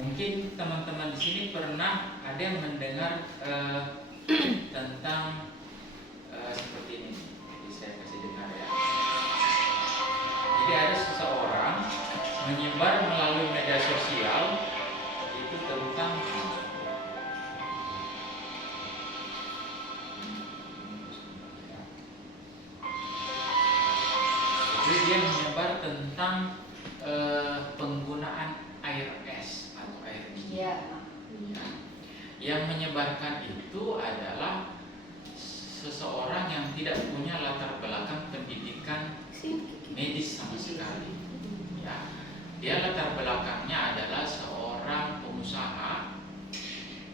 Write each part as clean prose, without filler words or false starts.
Mungkin teman-teman di sini pernah ada yang mendengar tentang seperti ini. Jadi saya kasih dengar ya. Jadi ada seseorang menyebar melalui media sosial itu tentang dia menyebar tentang penggunaan air es atau air dingin. Ya. Yang menyebarkan itu adalah seseorang yang tidak punya latar belakang pendidikan medis sama sekali. Ya. Dia latar belakangnya adalah seorang pengusaha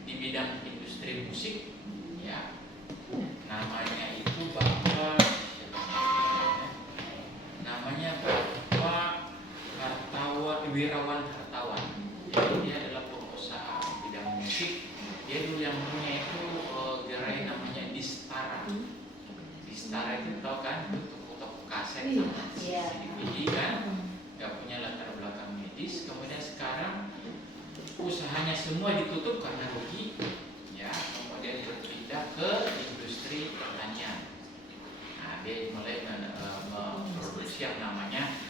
di bidang industri musik. Ya. Namanya itu Bapak Wirawan Hartawan. Jadi dia adalah pengusaha bidang musik. Dia dulu yang punya itu gerai namanya Distara. Distara itu tau kan, toko-toko kaset sama CD kan, nggak punya latar belakang medis. Kemudian sekarang usahanya semua ditutup karena rugi. Ya, kemudian berpindah ke industri pertanian. Nah, dia mulai memproduksi yang namanya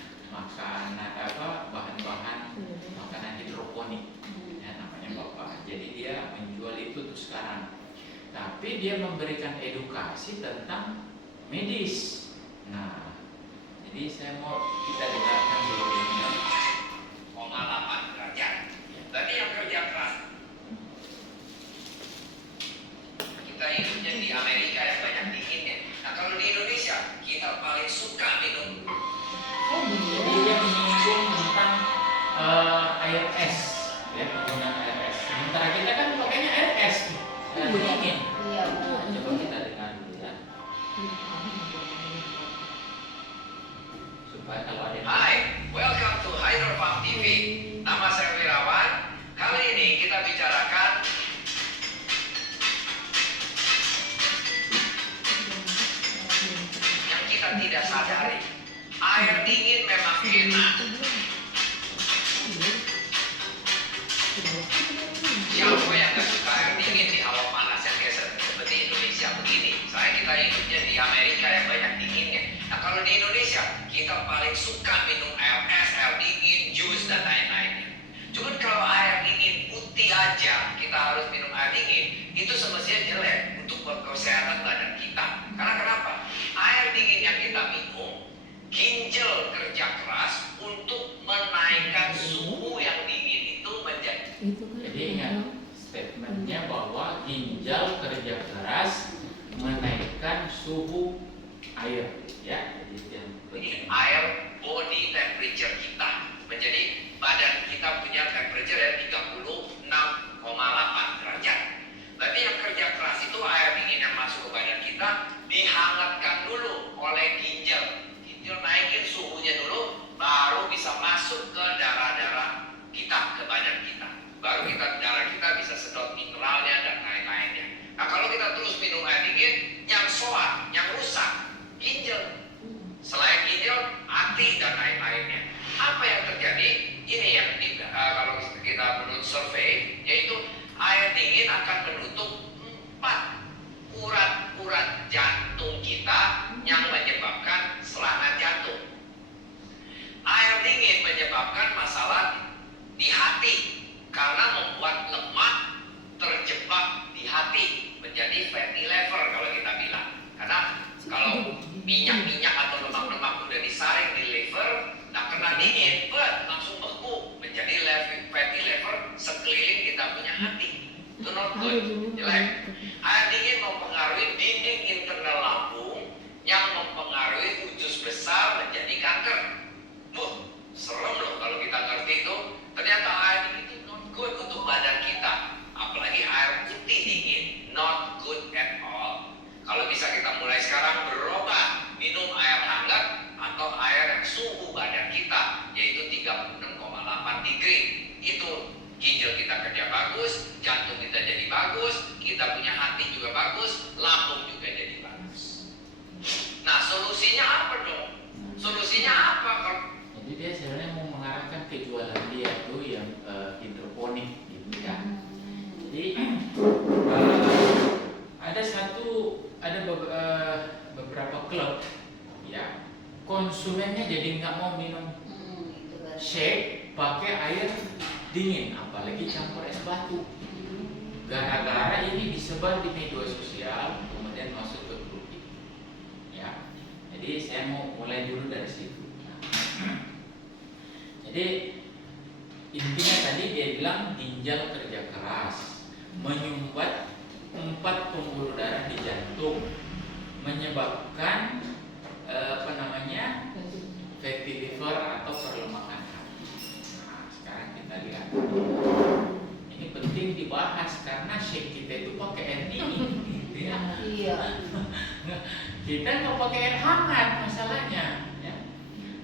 bahan-bahan makanan hidroponik, ya, namanya Bapak. Jadi dia menjual itu tuh sekarang. Tapi dia memberikan edukasi tentang medis. Nah, jadi saya mau kita dengarkan dulu ini. 8 derajat. Tadi yang kerja keras. Kita hidupnya di Amerika yang banyak dinginnya. Nah, kalau di Indonesia kita paling suka minum. Jadi dia menyinggung tentang air es, ya, penggunaan air es. Sementara kita kan pakainya air es, air dingin. Iya. Coba kita dengar dulu ya. Supaya kalau ada. Hai, welcome to Hydrofarm TV. Nama saya Wirawan. Kali ini kita bicarakan yang kita tidak sadari. Air dingin memang enak. Siapa yang gak suka air dingin di hawa panas yang kayak seperti Indonesia begini? Saya kita hidupnya di Amerika yang banyak dinginnya. Nah, kalau di Indonesia kita paling suka minum air es, air dingin, jus dan lain-lainnya. Cuman kalau air dingin putih aja kita harus minum air dingin, itu semestinya jelek untuk kesehatan badan kita. Karena kenapa? Air dingin yang kita minum ginjal kerja keras untuk menaikkan suhu yang dingin itu menjadi. Jadi ingat statementnya bahwa ginjal kerja keras menaikkan suhu air, ya. Jadi air body temperature kita menjadi badan kita punya temperature ya 36,8 derajat. Berarti yang kerja keras itu air dingin yang masuk ke badan kita dihangatkan dulu oleh ginjal. Naikin suhunya dulu, baru bisa masuk ke darah-darah kita, ke badan kita. Baru darah kita bisa sedot mineralnya dan lain-lainnya. Nah, kalau kita terus minum air dingin, yang soak, yang rusak ginjal. Selain ginjal, hati dan lain-lainnya. Apa yang terjadi? Ini yang kalau kita menurut survei, yaitu air dingin akan menutup 4 urat-urat jantung kita yang menyebabkan serangan jantung. Air dingin menyebabkan masalah di hati karena membuat lemak terjebak di hati menjadi fatty liver kalau kita bilang. Karena kalau minyak-minyak atau lemak-lemak udah disaring di liver, nah kena dingin, langsung beku menjadi fatty liver sekeliling kita punya hati. Itu not good, jelek. Air dingin mempengaruhi dinding internal lambung yang mempengaruhi usus besar menjadi kanker. Serem loh kalau kita ngerti itu. Ternyata air dingin itu not good untuk badan kita. Apalagi air putih dingin, not good at all. Kalau bisa kita mulai sekarang berubah, minum air hangat atau air yang suhu badan kita, yaitu 36,8 degree. Itu ginjal kita kerja bagus, jantung kita jadi bagus, kita punya hati juga bagus, lambung juga jadi bagus. Nah, solusinya apa dong? Solusinya apa? Jadi dia sebenarnya mau mengarahkan ke jualan dia tuh yang hidroponik jadi nggak mau minum Itu kan. shake pakai air dingin, apalagi campur es batu. Gara-gara ini disebar di media sosial, kemudian masuk ke grup ini. Ya, jadi saya mau mulai dulu dari situ. Jadi intinya tadi dia bilang ginjal kerja keras, menyumbat 4 pembuluh darah di jantung, menyebabkan fatty liver atau perlemakan hati. Nah, sekarang kita lihat. Ini penting dibahas karena shake kita itu pakai air dingin, gitu ya. Iya. Kita nggak pakai air hangat masalahnya. Ya.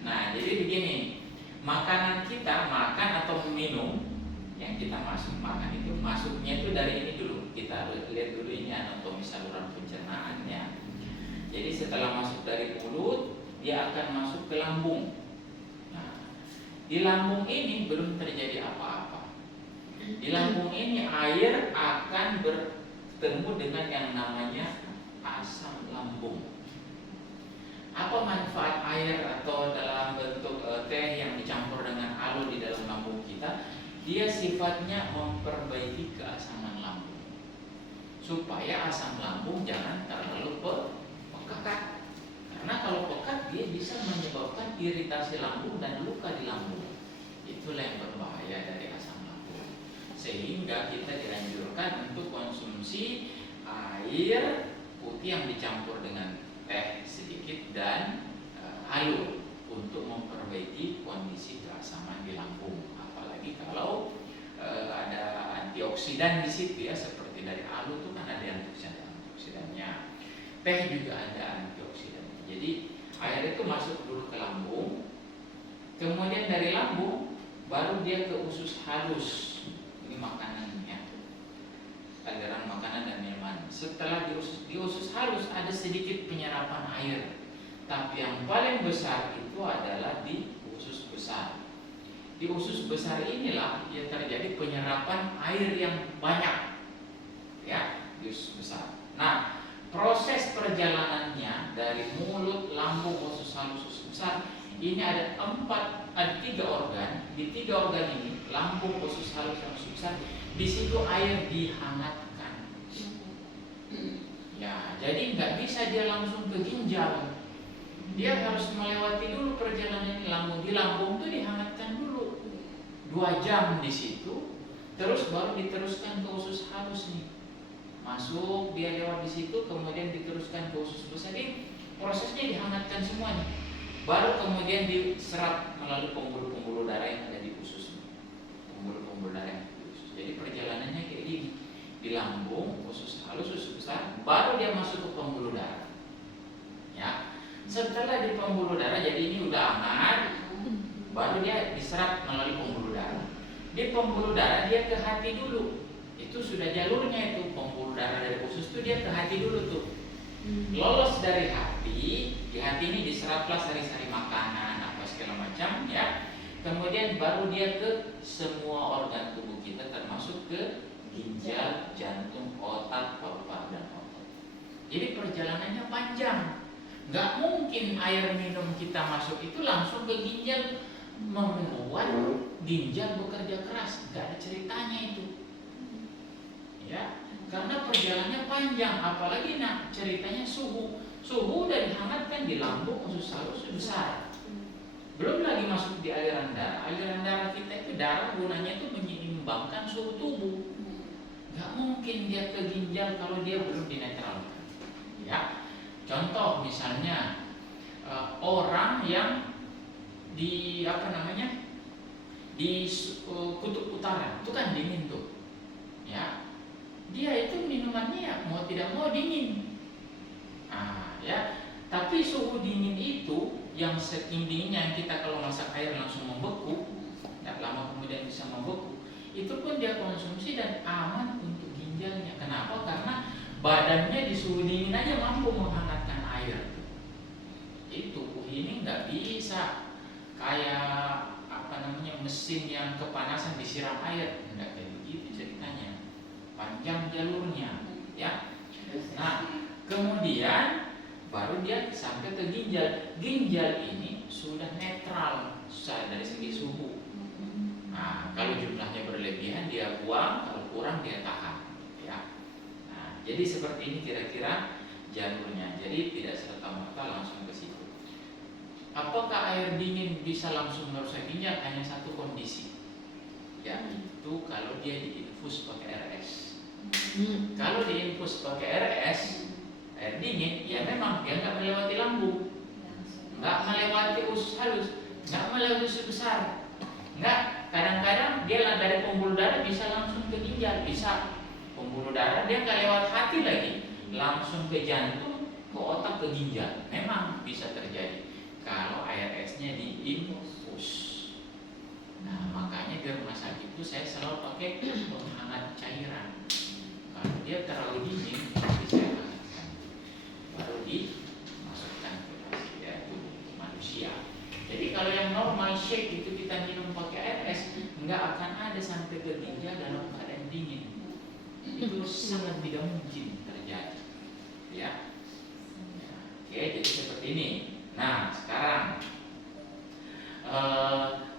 Nah, jadi begini, makanan kita makan atau minum yang kita makan itu masuknya itu dari ini dulu. Kita lihat dulu ini anatomi saluran pencernaannya. Jadi setelah masuk dari mulut, dia akan masuk ke lambung. Nah, di lambung ini belum terjadi apa-apa. Di lambung ini air akan bertemu dengan yang namanya asam lambung. Apa manfaat air atau dalam bentuk teh yang dicampur dengan aloe di dalam lambung kita? Dia sifatnya memperbaiki keasaman lambung, supaya asam lambung jangan terlalu pekat. Karena kalau pekat dia bisa menyebabkan iritasi lambung dan luka di lambung. Itulah yang berbahaya dari asam lambung. Sehingga kita dianjurkan untuk konsumsi air putih yang dicampur dengan teh sedikit dan aloe untuk memperbaiki kondisi keasaman di lambung. Apalagi kalau ada antioksidan di situ ya, seperti dari aloe itu kan ada antioksidannya. Teh juga ada antioksidannya. Jadi air itu masuk dulu ke lambung, kemudian dari lambung baru dia ke usus halus. Ini makanannya, aliran makanan dan minuman. Setelah di usus halus ada sedikit penyerapan air, tapi yang paling besar itu adalah di usus besar. Di usus besar inilah yang terjadi penyerapan air yang banyak, ya, di usus besar. Nah, proses perjalanannya dari mulut, lambung, usus halus, usus besar ini ada 3 organ. Di 3 organ ini, lambung, usus halus, dan usus besar, di situ air dihangatkan. Ya, jadi nggak bisa dia langsung ke ginjal. Dia harus melewati dulu perjalanan lambung. Di lambung itu dihangatkan dulu 2 jam di situ, terus baru diteruskan ke usus halus nih. Masuk, dia lewat di situ, kemudian diteruskan ke usus besar. Jadi prosesnya dihangatkan semuanya. Baru kemudian diserap melalui pembuluh-pembuluh darah yang ada di usus. Pembuluh-pembuluh darah yang ada di usus. Jadi perjalanannya kayak gini. Di lambung, usus halus, usus besar, baru dia masuk ke pembuluh darah. Ya. Setelah di pembuluh darah, jadi ini udah hangat, baru dia diserap melalui pembuluh darah. Di pembuluh darah dia ke hati dulu. Itu sudah jalurnya itu, pembuluh darah dari usus itu dia ke hati dulu tuh. Lolos dari hati, di hati ini diseraplah sari-sari makanan apa segala macam ya. Kemudian baru dia ke semua organ tubuh kita, termasuk ke ginjal, jantung, otak, paru-paru dan otot. Jadi perjalanannya panjang. Nggak mungkin air minum kita masuk itu langsung ke ginjal membuat ginjal bekerja keras. Nggak ada ceritanya itu. Ya, karena perjalanannya panjang, apalagi ceritanya suhu udah dihangatkan di lambung, usus halus, usus besar. Belum lagi masuk di aliran darah. Aliran darah kita itu darah gunanya itu menyeimbangkan suhu tubuh. Gak mungkin dia ke ginjal kalau dia belum dinetralkan. Ya, contoh misalnya orang yang di di kutub utara itu kan dingin tuh, ya. Dia itu minumannya ya mau tidak mau dingin. Nah, ya. Tapi suhu dingin itu yang saking dinginnya yang kita kalau masak air langsung membeku, tidak lama kemudian bisa membeku, itu pun dia konsumsi dan aman untuk ginjalnya. Kenapa? Karena badannya di suhu dingin aja mampu menghangatkan air. Jadi tubuh ini nggak bisa kayak mesin yang kepanasan disiram air, nggak kayak begitu ceritanya. Panjang jalurnya, ya. Nah, kemudian baru dia sampai ke ginjal. Ginjal ini sudah netral dari segi suhu. Nah, kalau jumlahnya berlebihan dia buang, kalau kurang dia tahan, ya. Nah, jadi seperti ini kira-kira jalurnya. Jadi tidak serta-merta langsung ke situ. Apakah air dingin bisa langsung merusak ginjal? Hanya satu kondisi, yaitu kalau dia diinfus pakai RS. Kalau diinfus pakai RS, air dingin, ya memang dia nggak melewati lambung, nggak melewati usus halus, nggak melewati usus besar, nggak. Kadang-kadang dia dari pembuluh darah bisa langsung ke ginjal, bisa pembuluh darah dia nggak lewat hati lagi, langsung ke jantung, ke otak, ke ginjal. Memang bisa terjadi kalau air esnya diinfus. Nah, makanya di rumah sakit itu saya selalu pakai penghangat cairan. Kalau dia terlalu dingin, nanti saya hangatkan, baru dimasukkan ke tubuh manusia. Jadi kalau yang normal shake itu kita minum pakai air es, nggak akan ada sampai ke ginjal dalam keadaan dingin. Itu sangat tidak mungkin terjadi, ya. Oke, jadi seperti ini. Nah, sekarang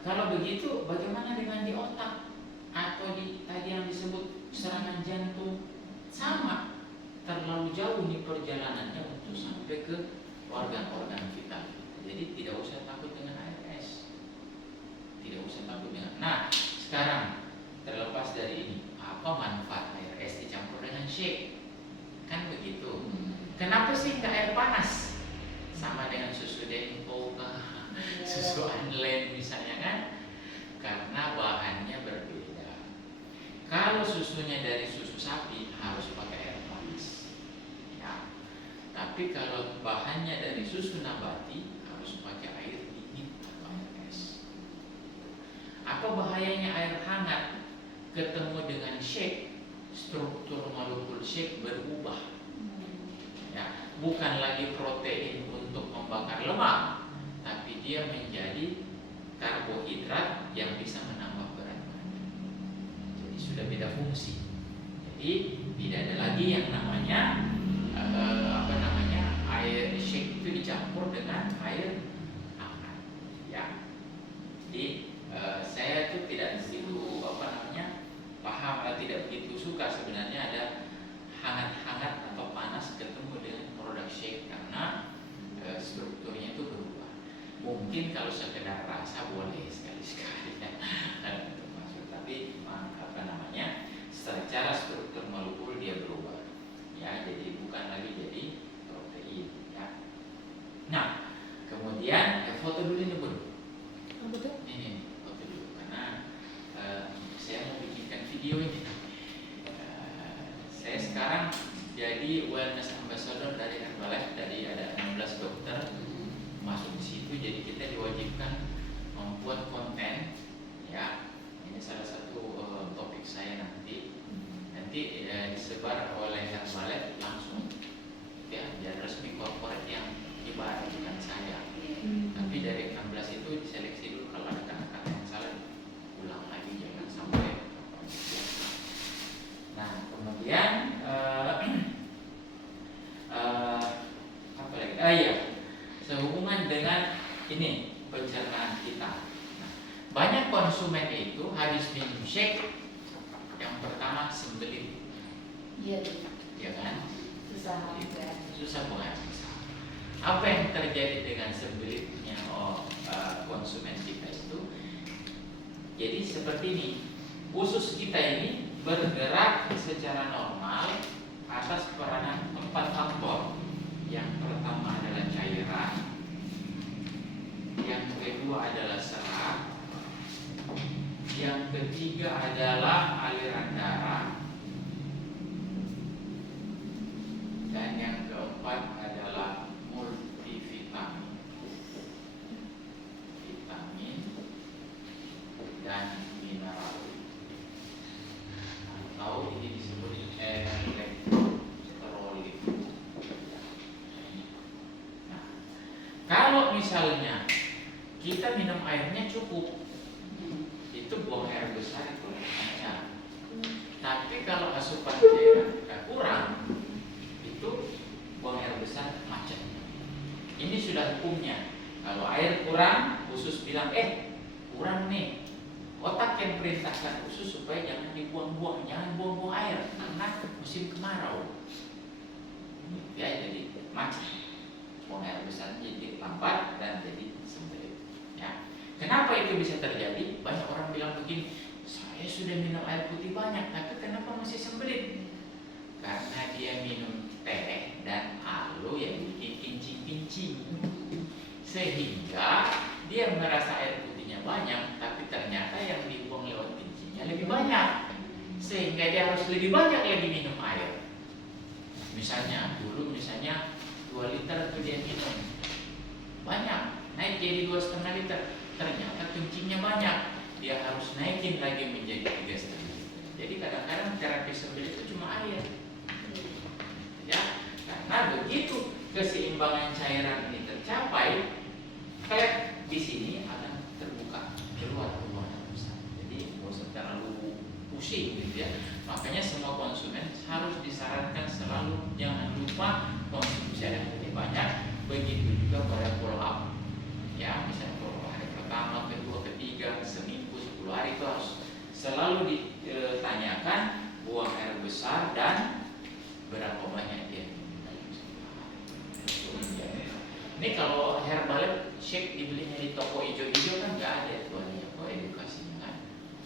kalau begitu, bagaimana dengan di otak atau di tadi yang disebut serangan jantung? Sama, terlalu jauh nih perjalanannya untuk sampai ke organ-organ vital. Jadi tidak usah takut dengan air es, tidak usah takut dengan. Nah, sekarang terlepas dari ini, apa manfaat air es dicampur dengan shake? Kan begitu. Kenapa sih nggak air panas? Sama dengan susu Denko, susu Anlem misalnya kan? Karena bahannya berbeda. Kalau susunya dari susu sapi harus pakai air panas, ya. Tapi kalau bahannya dari susu nabati harus pakai air dingin atau air es. Apa bahayanya air hangat ketemu dengan shake? Struktur molekul shake berubah, ya. Bukan lagi protein untuk membakar lemak, tapi dia menjadi karbohidrat yang bisa menambah berat badan. Jadi sudah beda fungsi. Jadi tidak ada lagi yang namanya air shake itu dicampur dengan air hangat, ya. Jadi saya itu tidak begitu paham, tidak begitu suka sebenarnya ada hangat-hangat atau panas ketemu dengan produk shake karena strukturnya itu berubah. Mungkin kalau sekedar rasa boleh sekali-sekali ya, tapi secara struktur molekul dia berubah, ya. Jadi bukan lagi jadi protein, ya. Nah, kemudian foto dulu ini Bun. Ini foto dulu karena saya mau bikinkan video ini. Saya sekarang jadi wellness ambassador dari Herbalife, dari ada 16 dokter masuk di situ. Jadi kita diwajibkan membuat konten, ya. Ini salah satu topik saya nanti disebar oleh Herbalife langsung, ya, biar resmi korporat yang ibarat bukan saya. Tapi dari 16 itu diseleksi dulu, kalau ada kata-kata yang salah ulang lagi, jangan sampai biasa. Nah, kemudian apa lagi? Iya, sehubungan dengan ini pencernaan kita. Nah, banyak konsumen itu habis minum shake, yang pertama sembelit, ya kan? Susah bukan? Apa yang terjadi dengan sembelitnya konsumen kita itu? Jadi seperti ini, usus kita ini bergerak secara normal atas peranan 4 faktor. Yang pertama adalah cairan, yang kedua adalah serat, yang ketiga adalah aliran darah, dan yang keempat adalah multivitamin, vitamin dan mineral, atau ini disebut elektrolit. Nah, kalau misalnya kita minum airnya cukup, itu buang air besar itu lancar. Tapi kalau asupan cairan kita kurang, itu buang air besar macet. Ini sudah hukumnya. Kalau air kurang, usus bilang, kurang nih. Otak yang perintahkan usus supaya jangan dibuang-buang, jangan buang-buang air karena musim kemarau. Ya, jadi macam buang air besar jadi lambat dan jadi sembelit. Ya. Kenapa itu bisa terjadi? Banyak orang bilang begini, saya sudah minum air putih banyak, tapi kenapa masih sembelit? Karena dia minum teh dan alo yang bikin kincing-kincing, sehingga dia merasa air putihnya banyak, tapi ternyata yang dibuang lewat kincingnya lebih banyak, sehingga dia harus lebih banyak lagi minum air. Misalnya 2 liter itu dia minum banyak, naik jadi 2,5 liter, ternyata kencingnya banyak, dia harus naikin lagi menjadi 3,5 liter. Jadi kadang-kadang terapi sembelit itu cuma air. Ya, karena begitu keseimbangan cairan ini tercapai, kayak di sini akan terbuka keluar ke buang air besar. Jadi nggak usah terlalu pusing gitu ya. Makanya semua konsumen harus disarankan selalu jangan lupa konsumsi air putih banyak. Begitu juga pada follow up. Ya, misalnya follow up hari pertama, kedua, ketiga, seminggu, 10 hari itu harus selalu ditanyakan buang air besar dan berapa banyak dia. Ini kalau Herbalife shake dibelinya di toko hijau-hijau kan nggak ada tuannya, kok edukasinya kan.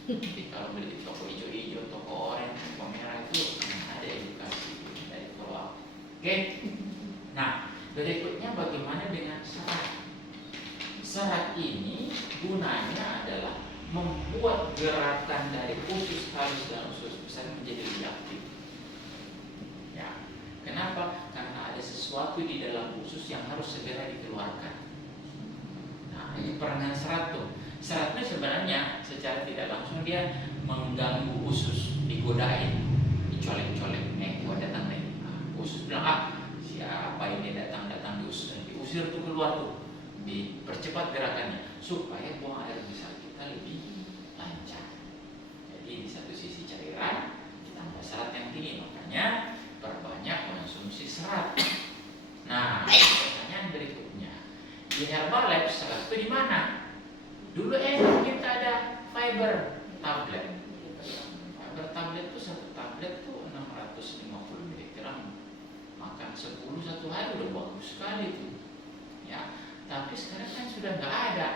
Jadi kalau beli di toko hijau-hijau, toko oranye, toko merah itu ada edukasi dari follow up. Oke. Nah, berikutnya bagaimana dengan serat? Serat ini gunanya adalah membuat gerakan dari usus halus dan usus besar menjadi lebih aktif. Ya, kenapa? Karena ada sesuatu di dalam usus yang harus segera dikeluarkan. Nah, ini peranan serat tuh. Seratnya sebenarnya secara tidak langsung dia mengganggu usus, digodain, dicolek-colek. Gua datang nih. Usus bilang, siapa ini datang-datang di usus, diusir tuh keluar tuh, dipercepat gerakannya supaya buang air besar kita lebih lancar. Jadi di satu sisi cairan, ditambah serat yang tinggi, makanya perbanyak konsumsi serat. Nah, pertanyaan berikutnya, di Herbalife serat itu di mana? Dulu kita ada fiber tablet. Fiber tablet itu satu tablet tuh 650 mg. Makan 10 satu hari udah bagus sekali tuh. Ya, tapi sekarang kan sudah nggak ada.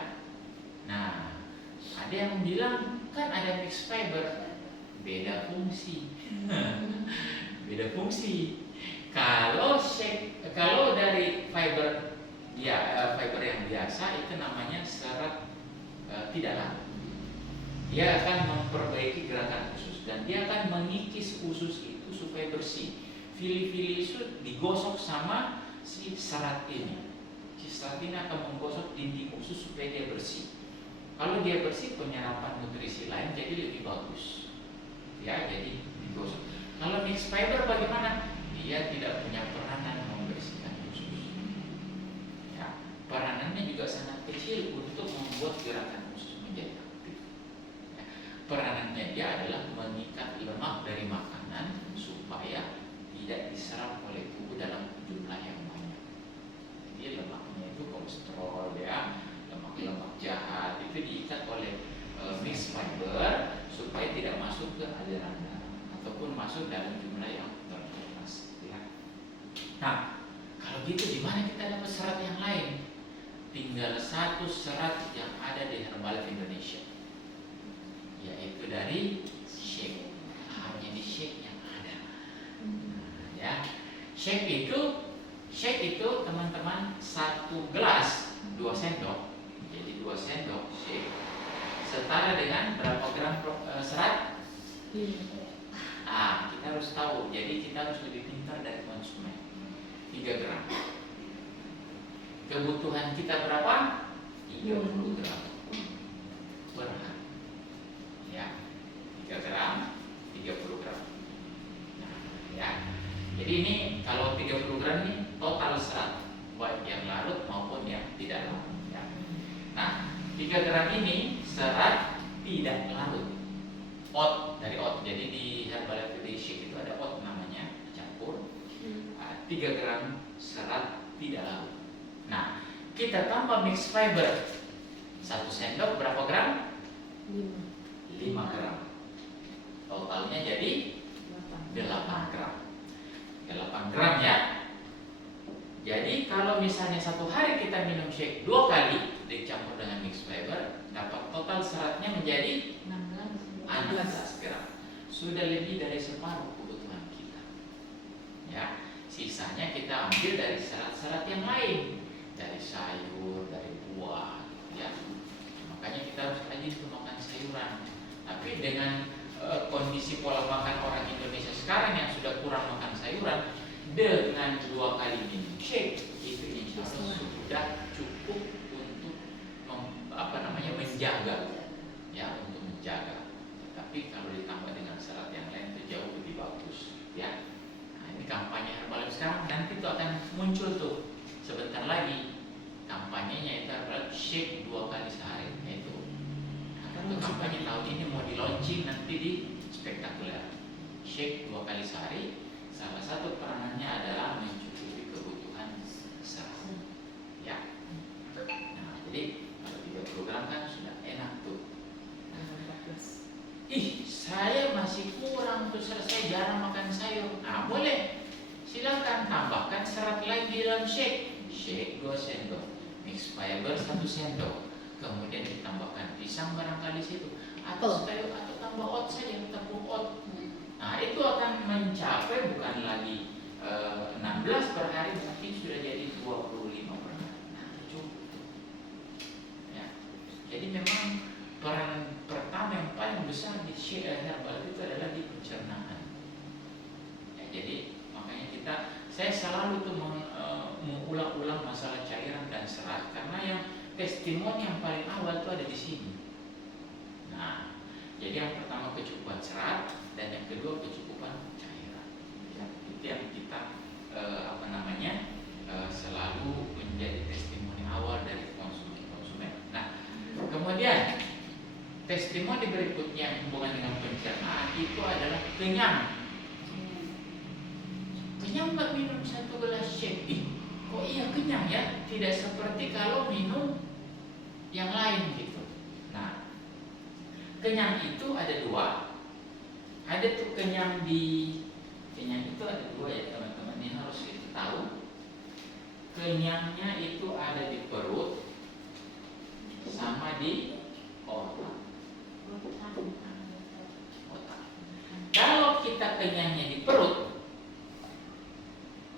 Nah, ada yang bilang kan ada mix fiber, beda fungsi. Beda fungsi. Kalau dari fiber fiber yang biasa itu namanya serat tidak larut. Dia akan memperbaiki gerakan usus dan dia akan mengikis usus itu supaya bersih. Fili-fili itu digosok sama si serat ini. Si serat ini akan menggosok dinding usus supaya dia bersih. Kalau dia bersih, penyerapan nutrisi lain jadi lebih bagus. Ya, jadi digosok. Kalau mix fiber bagaimana? Dia tidak punya peranan membersihkan usus. Ya, peranannya juga sangat kecil untuk membuat gerakan usus menjadi aktif. Ya, peranannya dia adalah mengikat lemak dari makanan supaya tidak diserap oleh tubuh dalam jumlah yang banyak. Jadi lemaknya itu kolesterol ya, lemak-lemak jahat itu diikat oleh mix fiber supaya tidak masuk ke aliran darah ataupun masuk dalam jumlah yang terbatas. Ya. Nah, kalau gitu di mana kita dapat serat yang lain? Tinggal satu serat yang ada di Herbalife Indonesia, yaitu dari shake. Hanya di shake yang ada. Ya, shake itu teman-teman 1 gelas 2 sendok. Jadi 2 sendok shake setara dengan berapa gram serat? Kita harus tahu. Jadi kita harus lebih pintar dari konsumen. 3 gram. Kebutuhan kita berapa? 30 gram per hari. Ya, 3 gram, 30 gram. Nah, ya. Jadi ini kalau 30 gram ini total serat, baik yang larut maupun yang tidak larut. Ya. Nah, 3 gram ini serat tidak larut. Oat, dari oat. Jadi di Herbalife Shake itu ada oat namanya, dicampur. 3 gram serat tidak larut. Nah, kita tambah mix fiber 1 sendok berapa gram? 5 gram. Totalnya jadi 8 gram. 8 gram ya. Jadi kalau misalnya satu hari kita minum shake 2 kali dicampur dengan mix fiber, dapat total seratnya menjadi 16 gram. Sudah lebih dari separuh kebutuhan kita. Ya, sisanya kita ambil dari serat-serat yang lain, dari sayur, dari buah, ya. Makanya kita harus rajin untuk makan sayuran. Tapi dengan kondisi pola makan orang Indonesia sekarang yang sudah kurang makan sayuran, dengan 2 kali minum shake itu insya Allah sudah cukup untuk menjaga, ya, untuk menjaga. Tapi kalau ditambah dengan serat yang lain itu jauh lebih bagus, ya. Nah, ini kampanye Herbalife sekarang, nanti itu akan muncul tuh sebentar lagi. Kampanyenya itu adalah shake 2 kali sehari, itu. Nah, kampanye tahun ini mau di launching nanti di Spektakuler. Shake 2 kali sehari. Salah satu peranannya adalah mencukupi kebutuhan serat, ya. Nah, jadi kalau 3 program kan sudah enak tuh. Saya masih kurang tuh, saya jarang makan sayur. Nah, boleh, silakan tambahkan serat lain di dalam shake. Shake 2 sendok, mix fiber 1 sendok, kemudian ditambahkan pisang barangkali situ, atau tambah oat saja, tepung oat. Nah, itu akan mencapai bukan lagi 16 per hari, tapi sudah jadi 25 per hari. Nah, cukup. Ya. Jadi memang peran pertama yang paling besar di herbal itu adalah di pencernaan. Ya, jadi makanya saya selalu tuh mengulang-ulang masalah cairan dan serat, karena yang testimoni yang paling awal itu ada di sini. Nah, jadi yang pertama kecukupan serat dan yang kedua kecukupan cairan. Ya, itu yang kita selalu menjadi testimoni awal dari konsumen. Nah, kemudian testimoni berikutnya yang hubungan dengan pencernaan itu adalah kenyang. Kenyang nggak minum 1 gelas shake? Kok iya kenyang ya? Tidak seperti kalau minum yang lain gitu. Nah, kenyang itu ada 2. Ada tuh kenyang itu ada 2 ya teman-teman. Ini harus kita tahu. Kenyangnya itu ada di perut sama di otak. Kalau kita kenyangnya di perut,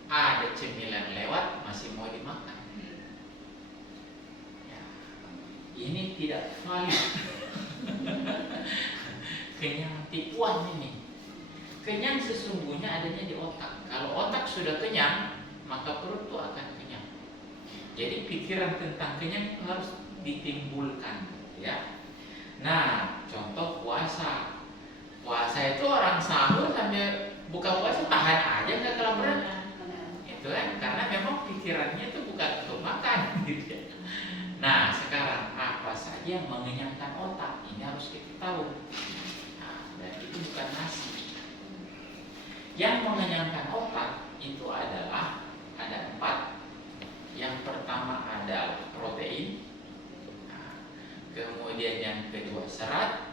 ada cemilan lewat masih mau dimakan. Ya, ini tidak valid. Kenyang tipuan ini. Kenyang sesungguhnya adanya di otak. Kalau otak sudah kenyang, maka perut itu akan kenyang. Jadi pikiran tentang kenyang itu harus ditimbulkan, ya. Nah, contoh puasa. Puasa itu orang sahur sampai buka puasa tahan aja nggak kelaparan. Itu kan karena memang pikirannya itu bukan untuk makan, gitu ya. Nah, sekarang apa saja yang mengenyangkan otak? Ini harus kita tahu. Nah, dan itu bukan nasi. Yang mengenyangkan otak itu adalah ada 4. Yang pertama adalah protein. Nah, kemudian yang kedua serat,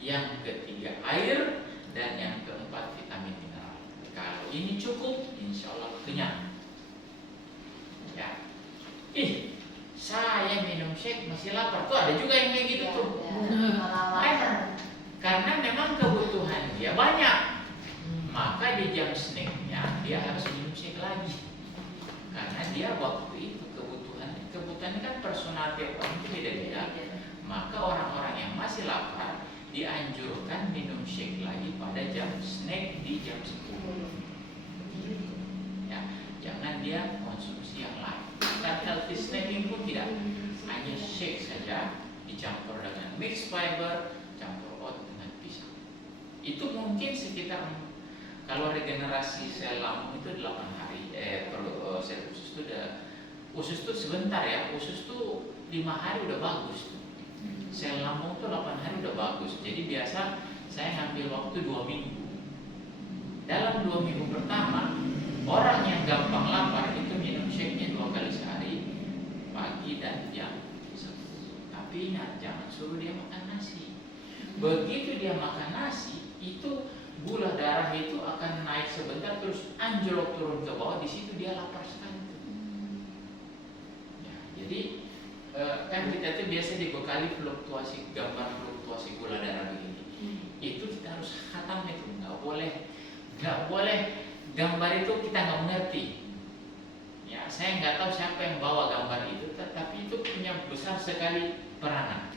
yang ketiga air, dan yang keempat vitamin mineral. Kalau ini cukup, insya Allah kenyang. Ya. Saya minum shake masih lapar. Tuh ada juga yang kayak gitu tuh. Karena memang kebutuhan dia banyak. Maka di jam snacknya dia harus minum shake lagi. Karena dia waktu itu kebutuhannya kan personal tiap orang itu beda-beda. Maka orang-orang yang masih lapar dianjurkan minum shake lagi pada jam snack di jam 10. Ya, jangan dia konsumsi yang lain. Dan healthy snacking pun tidak, hanya shake saja dicampur dengan mixed fiber, campur oat dengan pisang. Itu mungkin sekitar, kalau regenerasi sel lambung itu 8 hari. Sel usus itu usus itu sebentar ya, usus itu 5 hari udah bagus tuh. Sel lambung itu 8 hari udah bagus. Jadi biasa saya ngambil waktu 2 minggu. Dalam 2 minggu pertama, orang yang gampang lapar itu minum shake-nya 2 kali sehari, pagi pagi dan jam 10. Tapi ingat, jangan suruh dia makan nasi. Begitu dia makan nasi, itu gula darah itu akan naik sebentar terus anjlok turun ke bawah. Di situ dia lapar sekali. Ya, jadi kan kita itu biasa dibekali gambar fluktuasi gula darah begini. Itu kita harus khatam itu, nggak boleh gambar itu kita nggak mengerti. Ya, saya nggak tahu siapa yang bawa gambar itu, tapi itu punya besar sekali peranan.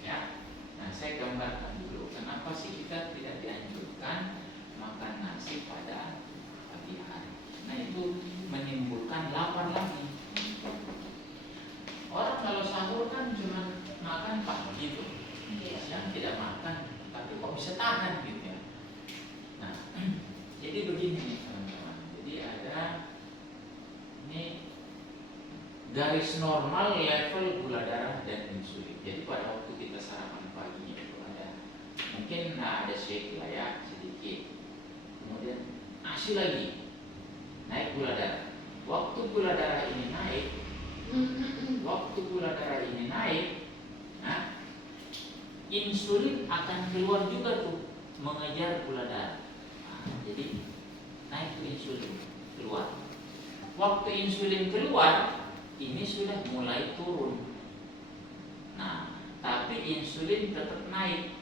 Ya, nah saya gambarkan dulu kenapa sih kita tidak dianjurkan makan nasi pada pagi hari. Nah itu menimbulkan lapar lagi. Orang kalau sahur kan cuma makan pagi gitu, siang tidak makan, tapi kok bisa tahan gitu ya. Nah, jadi begini nih teman-teman. Jadi ada ini garis normal level gula darah dan insulin. Jadi pada waktu kita sarapan pagi itu ada mungkin ada shake lah ya sedikit, kemudian nasi lagi, naik gula darah. Waktu gula darah ini naik, nah, insulin akan keluar juga tuh mengejar gula darah. Nah, jadi naik tuh insulin keluar. Waktu insulin keluar, ini sudah mulai turun. Nah, tapi insulin tetap naik.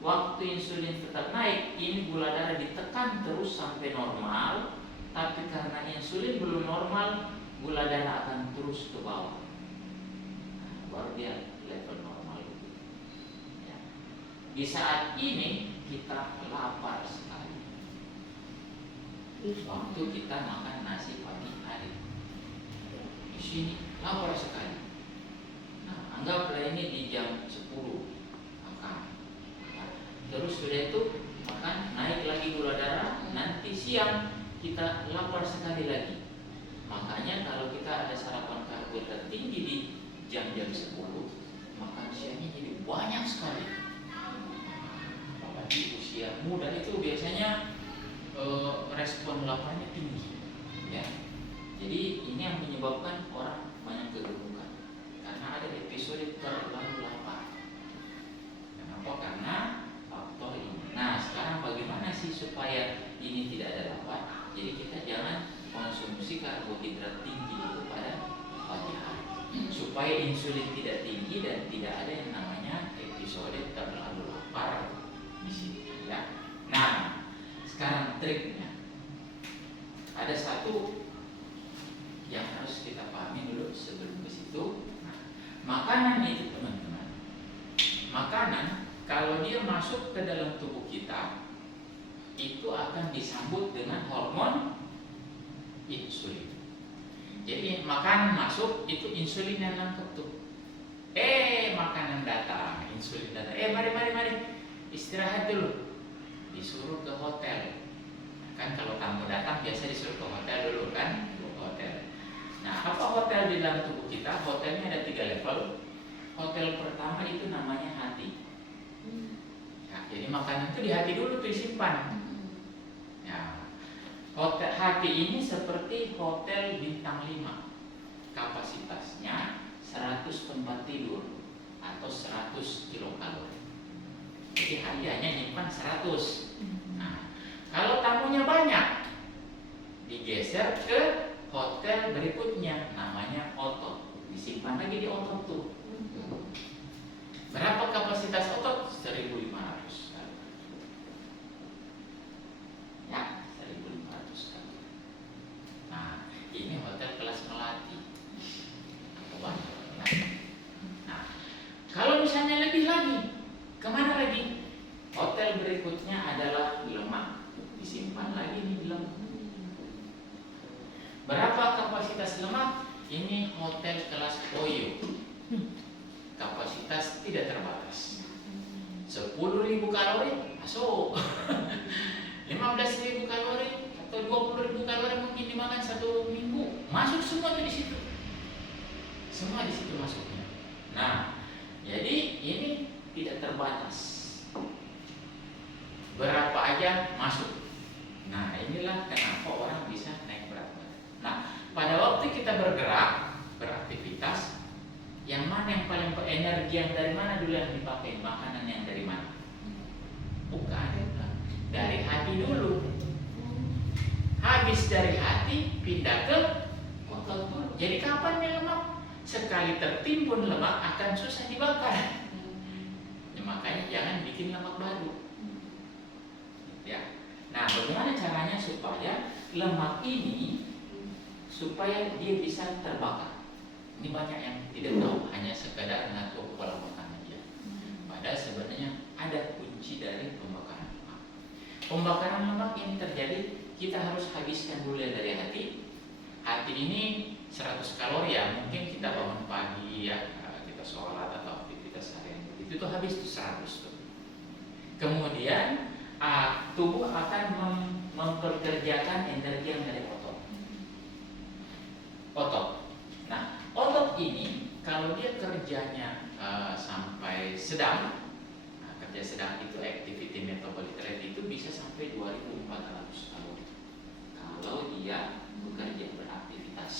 Waktu insulin tetap naik, ini gula darah ditekan terus sampai normal. Tapi karena insulin belum normal, gula darah akan terus ke bawah. Nah, baru dia level normal. Ya. Di saat ini kita lapar sekali. Waktu kita makan nasi pagi hari, di sini lapar sekali. Nah, anggaplah ini di jam 10 makan. Terus sudah itu makan, naik lagi gula darah. Nanti siang kita lapar sekali lagi. Makanya kalau kita ada sarapan karbohidrat tinggi di jam-jam 10, makan siangnya jadi banyak sekali. Apalagi usia muda itu biasanya respon laparnya tinggi, ya. Jadi ini yang menyebabkan orang banyak kegemukan karena ada episode terlalu lapar. Kenapa? Karena faktor ini. Nah, sekarang bagaimana sih supaya ini tidak ada lapar? Jadi kita jangan konsumsi karbohidrat tinggi itu pada pagi hari, supaya insulin tidak tinggi dan tidak ada yang namanya episode terlalu lapar di sini, ya. Nah, sekarang triknya ada satu yang harus kita pahami dulu sebelum ke situ. Nah, makanan itu teman-teman, makanan kalau dia masuk ke dalam tubuh kita itu akan disambut dengan hormon insulin. Jadi makanan masuk itu insulin yang nangkep tuh. Makanan datang, insulin datang. Mari istirahat dulu. Disuruh ke hotel. Kan kalau tamu datang biasa disuruh ke hotel dulu kan, ke hotel. Nah, apa hotel di dalam tubuh kita? Hotelnya ada 3 level. Hotel pertama itu namanya hati. Ya, jadi makanan itu di hati dulu tuh disimpan. Ya, hotel hati ini seperti hotel bintang 5. Kapasitasnya 100 tempat tidur atau 100 kilokalori. Jadi hati hanya nyimpan 100. Nah, kalau tamunya banyak, digeser ke hotel berikutnya, namanya otot. Disimpan lagi di otot tuh. Berapa kapasitas otot? 1.500 kali. Ya, 1.500 kali. Nah, ini hotel kelas melati. Nah, kalau misalnya lebih lagi, kemana lagi? Hotel berikutnya adalah lemak, disimpan lagi di lemak. Berapa kapasitas lemak? Ini hotel kelas Oyo. Kapasitas tidak terbatas. 10.000 kalori masuk. 15.000 kalori atau 20.000 kalori mungkin dimakan 1 minggu. Masuk semua tuh di situ. Semua di situ masuknya. Nah, jadi ini tidak terbatas. Berapa aja masuk. Nah, inilah kenapa orang bisa naik berat badan. Nah, pada waktu kita bergerak, beraktivitas, yang mana yang paling energi yang dari mana dulu yang dipakai? Makanan yang dari mana? Bukan, dari hati dulu. Habis dari hati pindah ke otot dulu. Jadi kapan nih lemak? Sekali tertimbun lemak akan susah dibakar. Ya, makanya jangan bikin lemak baru. Ya. Nah, bagaimana caranya supaya lemak ini supaya dia bisa terbakar? Ini banyak yang tidak tahu, hanya sekedar ngatur pola makan aja. Padahal sebenarnya ada kunci dari pembakaran lemak. Pembakaran lemak ini terjadi, kita harus habiskan dulu dari hati. Hati ini 100 kalori ya, mungkin kita bangun pagi ya, kita sholat atau aktivitas harian itu tuh habis tuh 100 tuh. Kemudian tubuh akan memperkerjakan energi yang dari otot. Nah, otot ini kalau dia kerjanya sampai sedang, kerja sedang itu activity metabolic rate itu bisa sampai 2400 kalori. Kalau dia bekerja beraktivitas.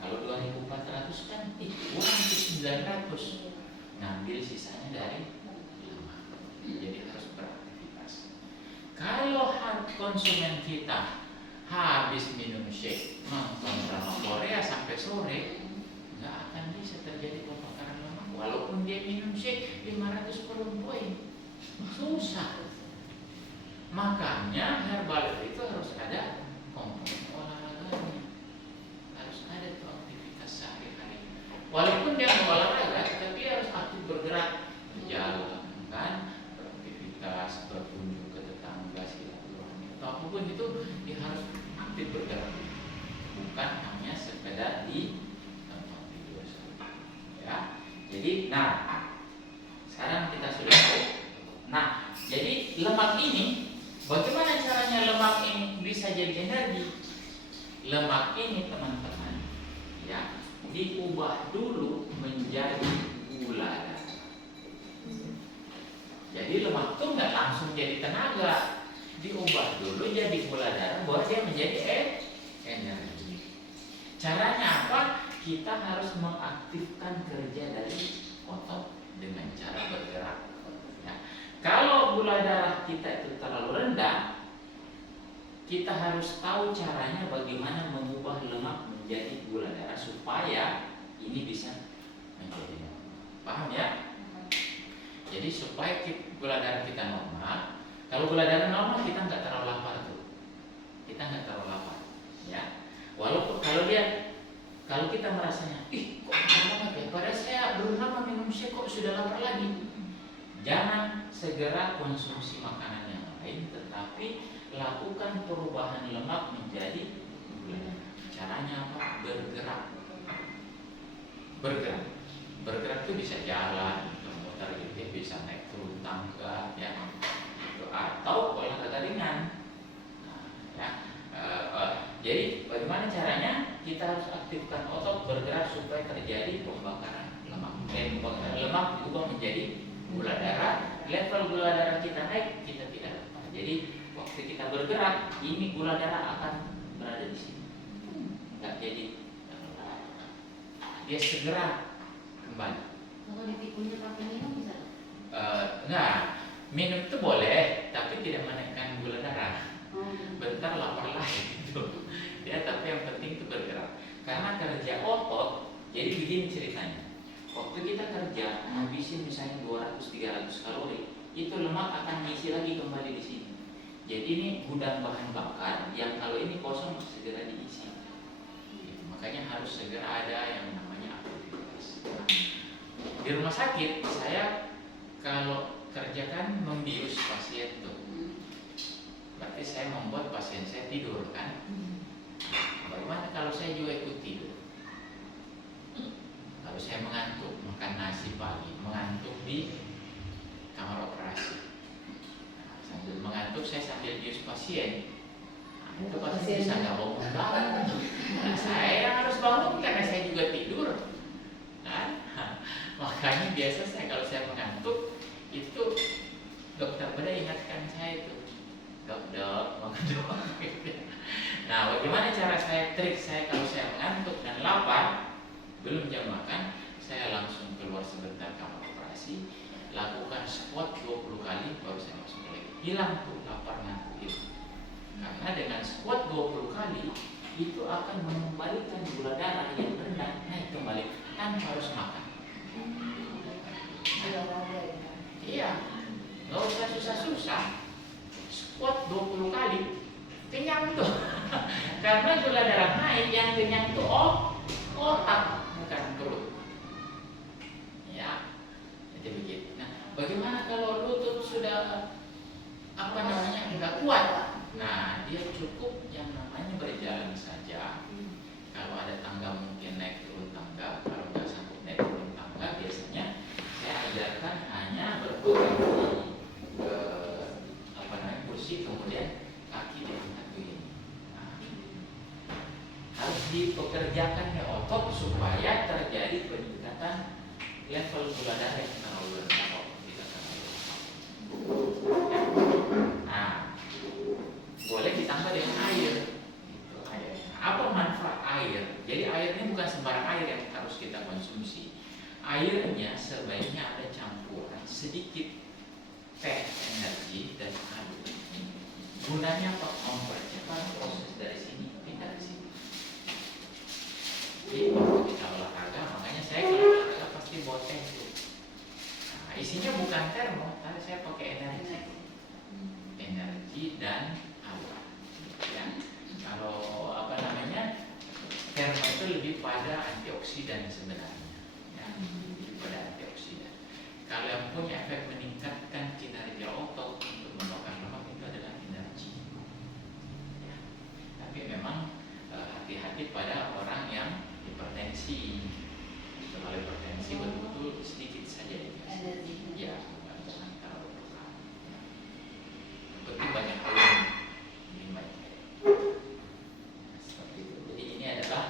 Kalau 2400 kan kurang 900. Ngambil sisanya dari lemak. Jadi harus beraktivitas. Kalau konsumen kita habis minum shake, nonton drama Korea sampai sore, nggak akan bisa terjadi pembakaran lemak. Walaupun dia minum shake 500 poin, susah. Makanya Herbalife itu harus ada komponen olahraganya, harus ada tuh aktivitas sehari-hari. Walaupun dia mau olahraga, tapi harus aktif bergerak, berjalan, kan, beraktivitas, berkunjung ke tetangga, silaturahmi, atau apapun itu dia harus aktif bergerak, bukan hanya sekedar di tempat tidur saja. Ya, jadi, sekarang kita sudah tahu. Nah, jadi lemak ini, bagaimana caranya lemak ini bisa jadi energi? Lemak ini teman-teman, ya, diubah dulu menjadi gula darah. Jadi lemak itu nggak langsung jadi tenaga, diubah dulu jadi gula darah, baru dia menjadi energi. Caranya apa? Kita harus mengaktifkan kerja dari otot dengan cara bergerak. Ya. Kalau gula darah kita itu terlalu rendah, kita harus tahu caranya bagaimana mengubah lemak menjadi gula darah supaya ini bisa menjadi normal. Paham ya? Jadi supaya gula darah kita normal. Kalau gula darah normal kita nggak terlalu lapar tuh. Kita nggak terlalu lapar. Ya. Walaupun kalau kita merasanya, kok lapar banget ya? Padahal saya belum lama minum shake kok sudah lapar lagi. Jangan segera konsumsi makanan yang lain, tetapi lakukan perubahan lemak menjadi gula darah. Caranya apa? Bergerak itu bisa jalan, muter gitu, bisa naik turun tangga, ya, atau olahraga ringan. Jadi bagaimana caranya? Kita harus aktifkan otot bergerak supaya terjadi pembakaran lemak. Lemak berubah menjadi gula darah. Level gula darah kita naik, kita tidak lupa. Jadi waktu kita bergerak, ini gula darah akan berada di sini. Enggak jadi dia segera kembali. Kalau dipikunya pakai minum bisa? Enggak, minum itu boleh, tapi tidak menaikkan gula darah. Bentar lapar lagi gitu. Ya, tapi yang penting itu bergerak. Karena kerja otot, jadi begini ceritanya. Waktu kita kerja, habisin misalnya 200-300 kalori, itu lemak akan ngisi lagi kembali di sini. Jadi ini gudang bahan bakar yang kalau ini kosong segera diisi. Gitu. Makanya harus segera ada yang namanya aktivitas. Di rumah sakit saya kalau kerjakan membius pasien tuh, berarti saya membuat pasien saya tidur kan. Bagaimana kalau saya juga ikut tidur? Kalau saya mengantuk makan nasi pagi, mengantuk di kamar operasi, sambil mengantuk saya sambil bius pasien, itu pasien bisa nggak bangun. Nah, saya harus bangun karena saya juga tidur. Makanya biasa kalau saya mengantuk itu dokter bedah ingatkan saya itu, dok makan doang. Nah, bagaimana cara trik saya kalau saya ngantuk dan lapar, belum jam makan, saya langsung keluar sebentar kamar operasi, lakukan squat 20 kali, baru saya masuk lagi. Hilang tuh lapar ngantuk itu. Karena dengan squat 20 kali, itu akan mengembalikan gula darah yang rendah naik kembali tanpa harus makan. Iya, nggak usah susah-susah. Squat 20 kali, kenyang tuh. Karena gula darah naik, yang kenyang tuh otak, bukan perut. Ya, jadi begitu. Nah, bagaimana kalau lutut sudah nggak kuat? Nah, dia cukup yang namanya berjalan saja. Kalau ada tangga mungkin naik turun tangga. Kalau nggak sanggup naik turun tangga, biasanya saya ajarkan hanya berpegang di kursi, kemudian kaki diangkat begini. Nah, harus dipekerjakan ya otot supaya terjadi peningkatan level gula darah yang terlalu rendah. Nah, boleh ditambah dengan air. Air. Apa manfaat air? Jadi air ini bukan sembarang air yang harus kita konsumsi. Airnya sebaiknya ada campuran sedikit teh energi dan air. Gunanya apa? Mempercepat proses dari sini pindah ke sini. Jadi waktu kita olahraga, makanya saya kalau olahraga pasti bawa teh itu. Nah, isinya bukan termo, tapi saya pakai energi dan air. Ya. Kalau termo itu lebih pada antioksidan sebenarnya. Ya, lebih pada antioksidan. Kalau yang punya efek meningkatkan kinerja otot untuk membakar lemak itu adalah energi. Ya. Tapi memang hati-hati pada orang yang hipertensi. Kalau hipertensi betul-betul sedikit saja dikasih. Ya, jangan terlalu besar. Penting banyak air. Seperti itu. Jadi ini adalah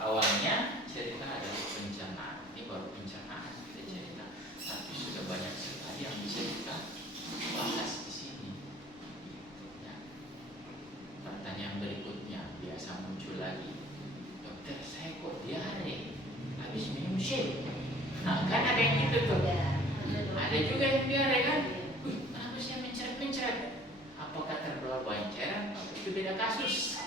awalnya cerita adalah pencernaan. Ini baru pencernaan kita cerita. Tapi sudah banyak sekali yang bisa kita bahas di sini. Ya. Pertanyaan berikutnya biasa muncul lagi. Dokter, saya kok diare habis minum shake. Nah, kan ada yang gitu tuh. Ada juga yang diare kan. Kenapa saya mencret-mencret? Apakah terbawa bancaran? Itu beda kasus.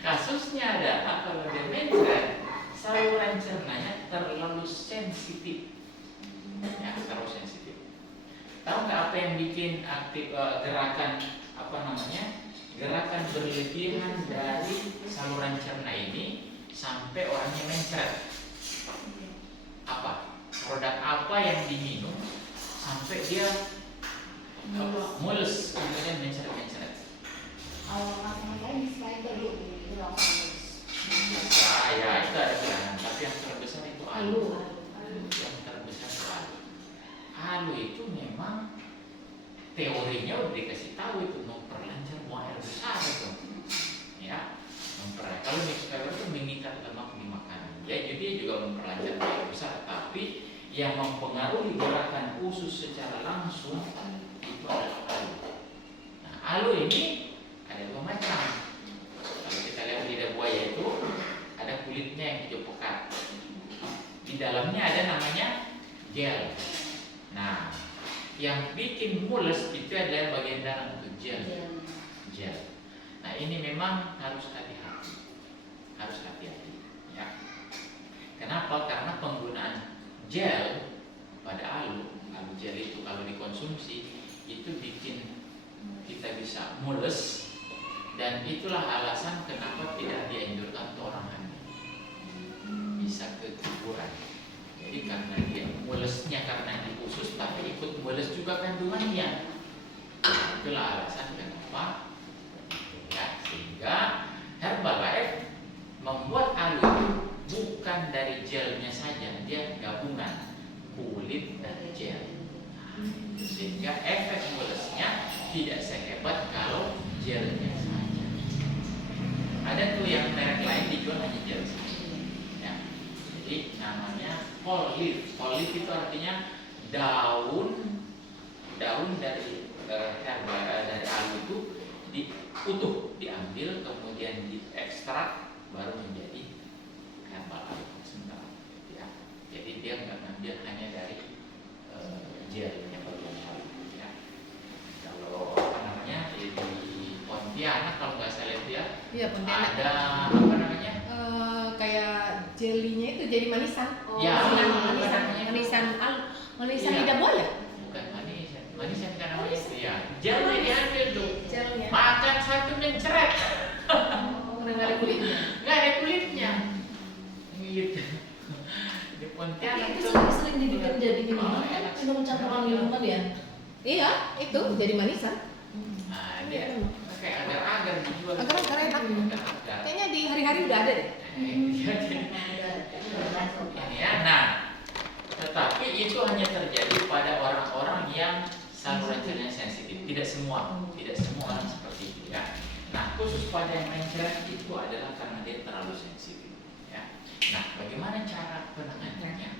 Kasusnya adalah kalau dia mencret, saluran cernanya terlalu sensitif. Ya, terlalu sensitif. Tahu nggak apa yang bikin gerakan gerakan berlebihan dari saluran cerna ini sampai orangnya mencret? Apa? Produk apa yang diminum sampai dia mules kemudian mencret-mencret? Ya itu ada pilihan, tapi yang terbesar itu alu. Yang terbesar itu alu. Alu itu memang teorinya udah dikasih tahu itu memperlancar buang air besar itu. Ya, kalau mixed fiber itu mengikat lemak di makanan. Ya, jadi dia juga memperlancar buang air besar, tapi yang mempengaruhi gerakan usus secara langsung itu adalah alu. Nah, alu ini ada dua macam. Kalau kita lihat lidah buaya itu ada kulitnya yang hijau pekat. Di dalamnya ada namanya gel. Nah, yang bikin mules itu adalah bagian dalam itu gel. Nah, ini memang harus hati-hati. Harus hati-hati. Ya. Kenapa? Karena penggunaan gel pada alu gel itu kalau dikonsumsi itu bikin kita bisa mules, dan itulah alasan kenapa tidak dianjurkan untuk orang hamil bisa ke kuburan. Jadi karena dia mulesnya karena di usus, tapi ikut mules juga kandungannya. Itulah alasan kenapa ya, sehingga Herbalife membuat alu itu bukan dari gelnya saja, dia gabungan kulit dan gel. Sehingga efek mulesnya tidak sehebat kalau gelnya saja. Ada tuh yang merek lain dijual hanya gel saja. Ya. Jadi namanya whole leaf. Whole leaf itu artinya daun dari dari alu itu utuh diambil kemudian diekstrak baru menjadi herbal alu sementara ya. Jadi dia nggak ngambil hanya dari gelnya bagian alu ya. Kalau apa namanya di Pontianak kalau nggak salah itu ya, Iya, Pontianak. ada apa namanya Kayak jelinya itu jadi manisan. Ya, Manisan Iya. lidah buaya. bukan manisan kan namanya itu ya, gelnya diambil tuh, Gelnya. makan satu mencret. Nggak ada kulitnya. Nggak ada kulitnya. Gitu. Di Pontianak Itu tuh. sering dibikin jadi minuman kan, minum campuran minuman ya. Iya, itu jadi manisan. Nah, dia kayak agar-agar dijual. Agar-agar enak. Agar-agar. Kayaknya di hari-hari udah ada deh. Ini ya. Nah, tetapi itu hanya terjadi pada orang-orang yang saluran cernanya sensitif. Tidak semua orang seperti itu ya. Nah, khusus pada yang mencret itu adalah karena dia terlalu sensitif. Ya. Nah, bagaimana cara penanganannya?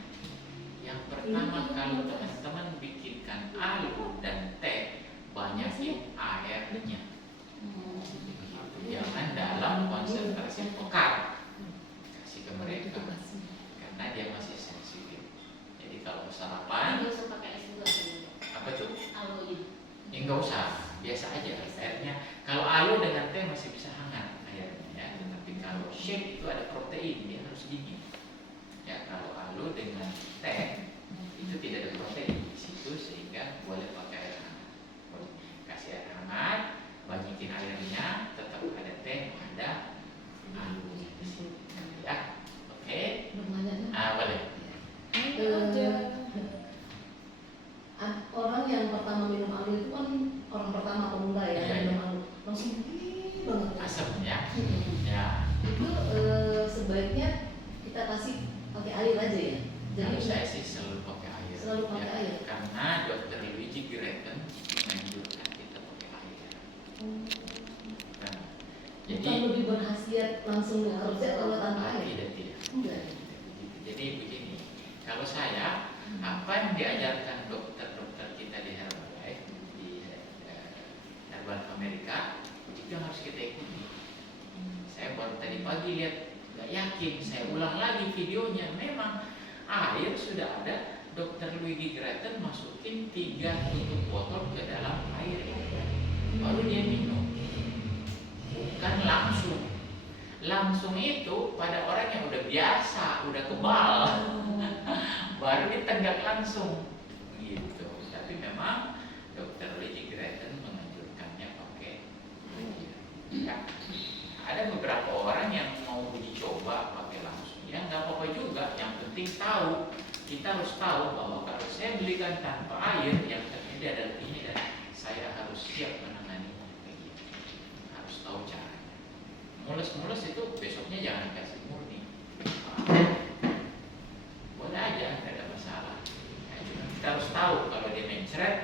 Yang pertama, kalau teman-teman bikinkan alu dan teh, banyakin airnya. Jangan dalam konsentrasi pekat. Kasih ke mereka karena dia masih sensitif. Jadi kalau sarapan Nggak usah pakai es juga sebenarnya. apa tuh? Aloe. Ya nggak usah, biasa aja airnya. Kalau alu dengan teh masih bisa hangat airnya ya. Tapi kalau shake itu ada protein, dia harus dingin. Ya kalau alu dengan teh itu tidak ada protein di situ sehingga boleh pakai air hangat. Kasih air hangat, banyakin airnya, tetap ada teh, ada alunya di sini. Ya, oke. Boleh. Orang yang pertama minum alu itu kan orang pertama pemula ya, Iya, minum iya. alu langsung gini banget. Asam ya. Hmm. Ya. Itu sebaiknya kita kasih pakai air aja ya. Kalau saya sih selalu pakai air. Selalu pakai Ya, air. karena Dr. Luigi Gretten menganjurkan kita pakai air. Nah, jadi Bukan lebih berhasiat langsung bekerja kalau tanpa air. tidak. Enggak. Jadi begini, kalau saya apa yang diajarkan dokter-dokter kita di Herbalife di Herbal Amerika itu yang harus kita ikuti. Saya baru tadi pagi lihat, nggak yakin, saya ulang lagi videonya. Memang air sudah ada. Dokter Luigi Gretten masukin 3 tutup botol ke dalam air, baru dia minum. Bukan langsung itu pada orang yang udah biasa, udah kebal, baru ditenggak langsung gitu. Tapi memang Dokter Luigi Gretten menganjurkannya pakai air. Ya. Ada beberapa orang yang mau uji coba pakai langsung, ya nggak apa-apa juga. Yang penting tahu, kita harus tahu bahwa kalau saya belikan tanpa air, yang terjadi adalah ini dan saya harus siap menanganinya. Harus tahu caranya. Mules-mules itu besoknya jangan dikasih murni. Boleh aja, nggak ada masalah. Ya, cuma kita harus tahu kalau dia mencret,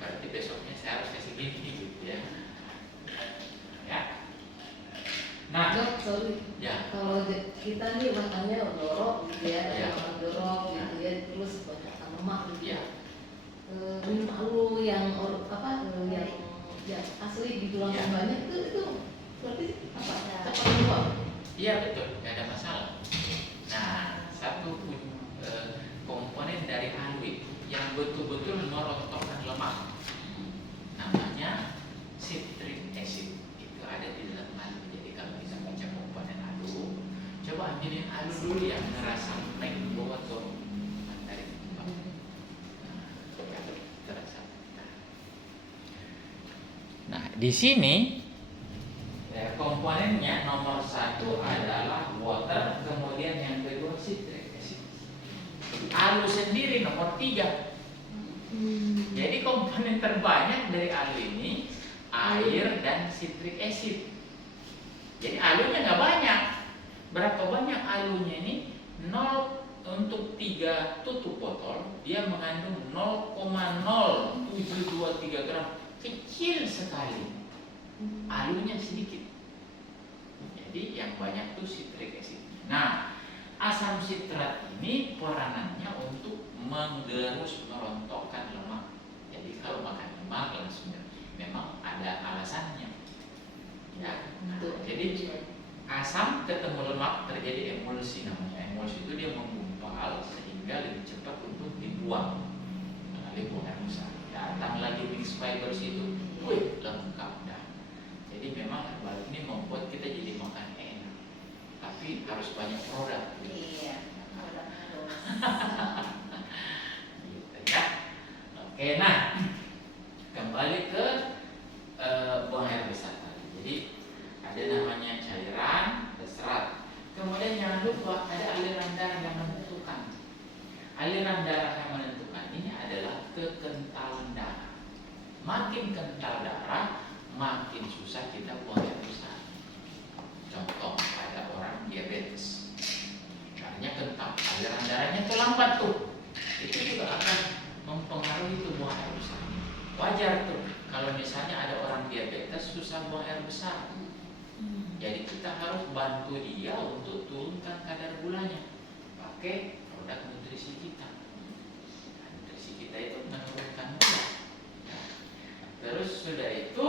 berarti besoknya saya harus kasih gini gitu ya. Ya. Nah, Dok, sorry. ya. Kalau kita nih makannya dorok gitu ya, Ya. makan dorok gitu ya, terus banyak lemak gitu Ya. minum alu yang yang asli gitu langsung Ya. banyak itu berarti apa? Ya. Cepat menguap. Iya betul, nggak ada masalah. Nah, satu komponen dari alu itu yang betul-betul merontokkan lemak, namanya citric acid. Itu ada di dalam alu. Jadi kalau kita baca komponen alu, coba ambilin alu dulu yang ngerasa naik ke bawah tuh, tarik ke bawah. Nah, terasa. Nah, di sini ya, komponennya nomor 1 adalah water, kemudian yang kedua citric acid. Alu sendiri nomor 3. Jadi komponen terbanyak dari alu ini air dan citric acid. Jadi alunya nggak banyak. Berapa banyak alunya ini? 0 untuk 3 tutup botol dia mengandung 0,0723 gram, kecil sekali. Alunya sedikit. Jadi yang banyak tuh citric acid. Nah, asam sitrat ini peranannya untuk menggerus merontokkan lemak. Jadi kalau makan lemak langsung ada alasannya. Ya. Untuk Jadi asam ketemu lemak terjadi emulsi namanya. Emulsi itu dia menggumpal sehingga lebih cepat untuk dibuang melalui buang air besar. Datang lagi mixed fibers itu, wih, lengkap dah. Jadi memang herbal ini membuat kita jadi makan enak, tapi harus banyak produk. iya, Gitu ya. Oke, nah kembali ke buang air besar tadi. Jadi ada namanya cairan, ada serat. Kemudian jangan lupa ada aliran darah yang menentukan. Aliran darah yang menentukan ini adalah kekentalan darah. Makin kental darah, makin susah kita buang air besar. Contoh, ada orang diabetes, darahnya kental, aliran darahnya terlambat tuh. Itu juga akan mempengaruhi tuh buang air besar. Wajar tuh kalau misalnya ada orang diabetes susah buang air besar. Jadi kita harus bantu dia untuk turunkan kadar gulanya pakai produk nutrisi kita. Nah, nutrisi kita itu menurunkan gula. Nah, terus sudah itu,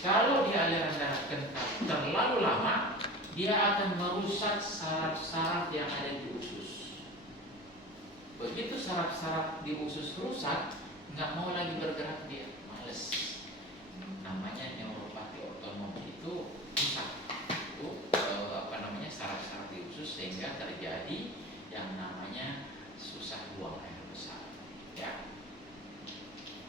kalau di aliran darah kental terlalu lama, dia akan merusak saraf-saraf yang ada di usus. Begitu saraf-saraf di usus rusak, nggak mau lagi bergerak dia, males. Namanya neuropati otonom itu rusak. Itu saraf-saraf di usus sehingga terjadi yang namanya susah buang air besar. Ya.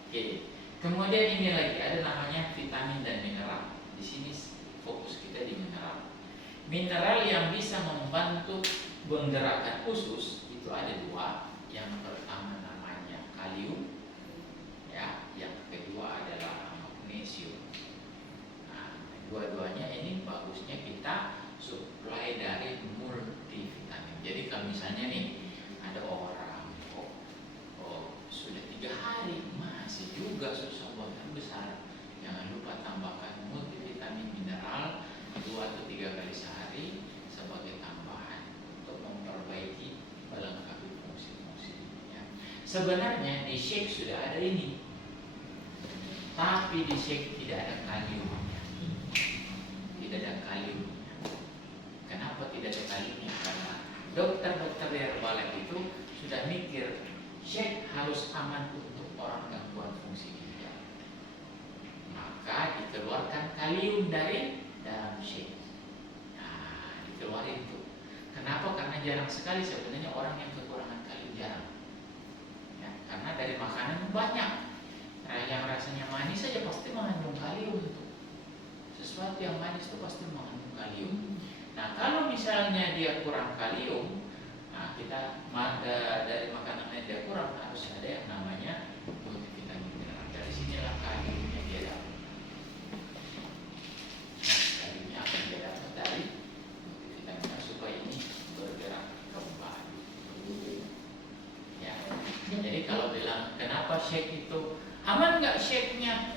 Oke. Kemudian ini lagi ada namanya vitamin dan mineral. Di sini fokus kita di mineral. Mineral yang bisa membantu menggerakkan usus itu ada dua. Yang pertama namanya kalium, ya. Yang kedua adalah magnesium. Nah, dua-duanya ini bagusnya kita supply dari multivitamin. Jadi kalau misalnya nih ada orang sudah 3 hari masih juga susah buang air besar, jangan lupa tambahkan multivitamin mineral 2 atau 3 kali sehari sebagai tambahan untuk memperbaiki melengkapi fungsi-fungsinya. Sebenarnya di shake sudah ada ini, tapi di shake tidak ada kaliumnya. Tidak ada kaliumnya. Kenapa tidak ada kaliumnya? Karena dokter-dokter di Herbalife itu sudah mikir shake harus aman untuk orang gangguan fungsi ginjal. Maka dikeluarkan kalium dari dalam shake. Nah, dikeluarin itu. Kenapa? Karena jarang sekali sebenarnya orang yang kekurangan kalium, jarang. Ya, karena dari makanan banyak. Nah, yang rasanya manis saja pasti mengandung kalium itu. Sesuatu yang manis itu pasti mengandung kalium. Nah, kalau misalnya dia kurang kalium, nah kita dari makanan yang dia kurang harus ada yang namanya multivitamin mineral. Dari sinilah kaliumnya dia dapat. Nah, kaliumnya akan dia dapat dari multivitamin mineral supaya ini bergerak kembali. Ya. Jadi kalau bilang kenapa shake itu aman nggak shake-nya?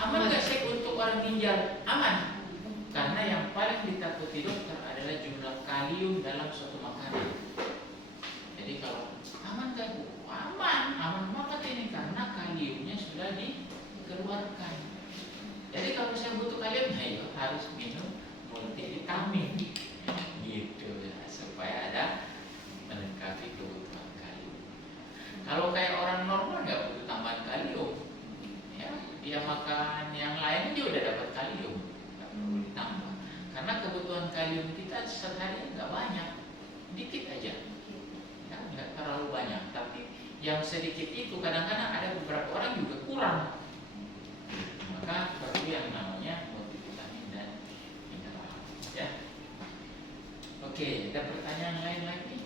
Aman nggak shake untuk orang ginjal? Aman. Karena yang paling ditakuti dokter adalah jumlah kalium dalam suatu makanan. Jadi kalau aman nggak Bu? Aman banget ini karena kaliumnya sudah dikeluarkan. Jadi kalau saya butuh kalium, ya harus minum multivitamin, gitu ya, supaya ada melengkapi kebutuhan kalium. Kalau kayak orang normal nggak butuh tambahan kalium, ya dia makan yang lain dia udah dapat kalium. Perlu ditambah karena kebutuhan kalium kita sehari nggak banyak, dikit aja ya, nggak terlalu banyak, tapi yang sedikit itu kadang-kadang ada beberapa orang juga kurang, maka perlu yang namanya multivitamin dan mineral ya. Oke, ada pertanyaan lain lagi?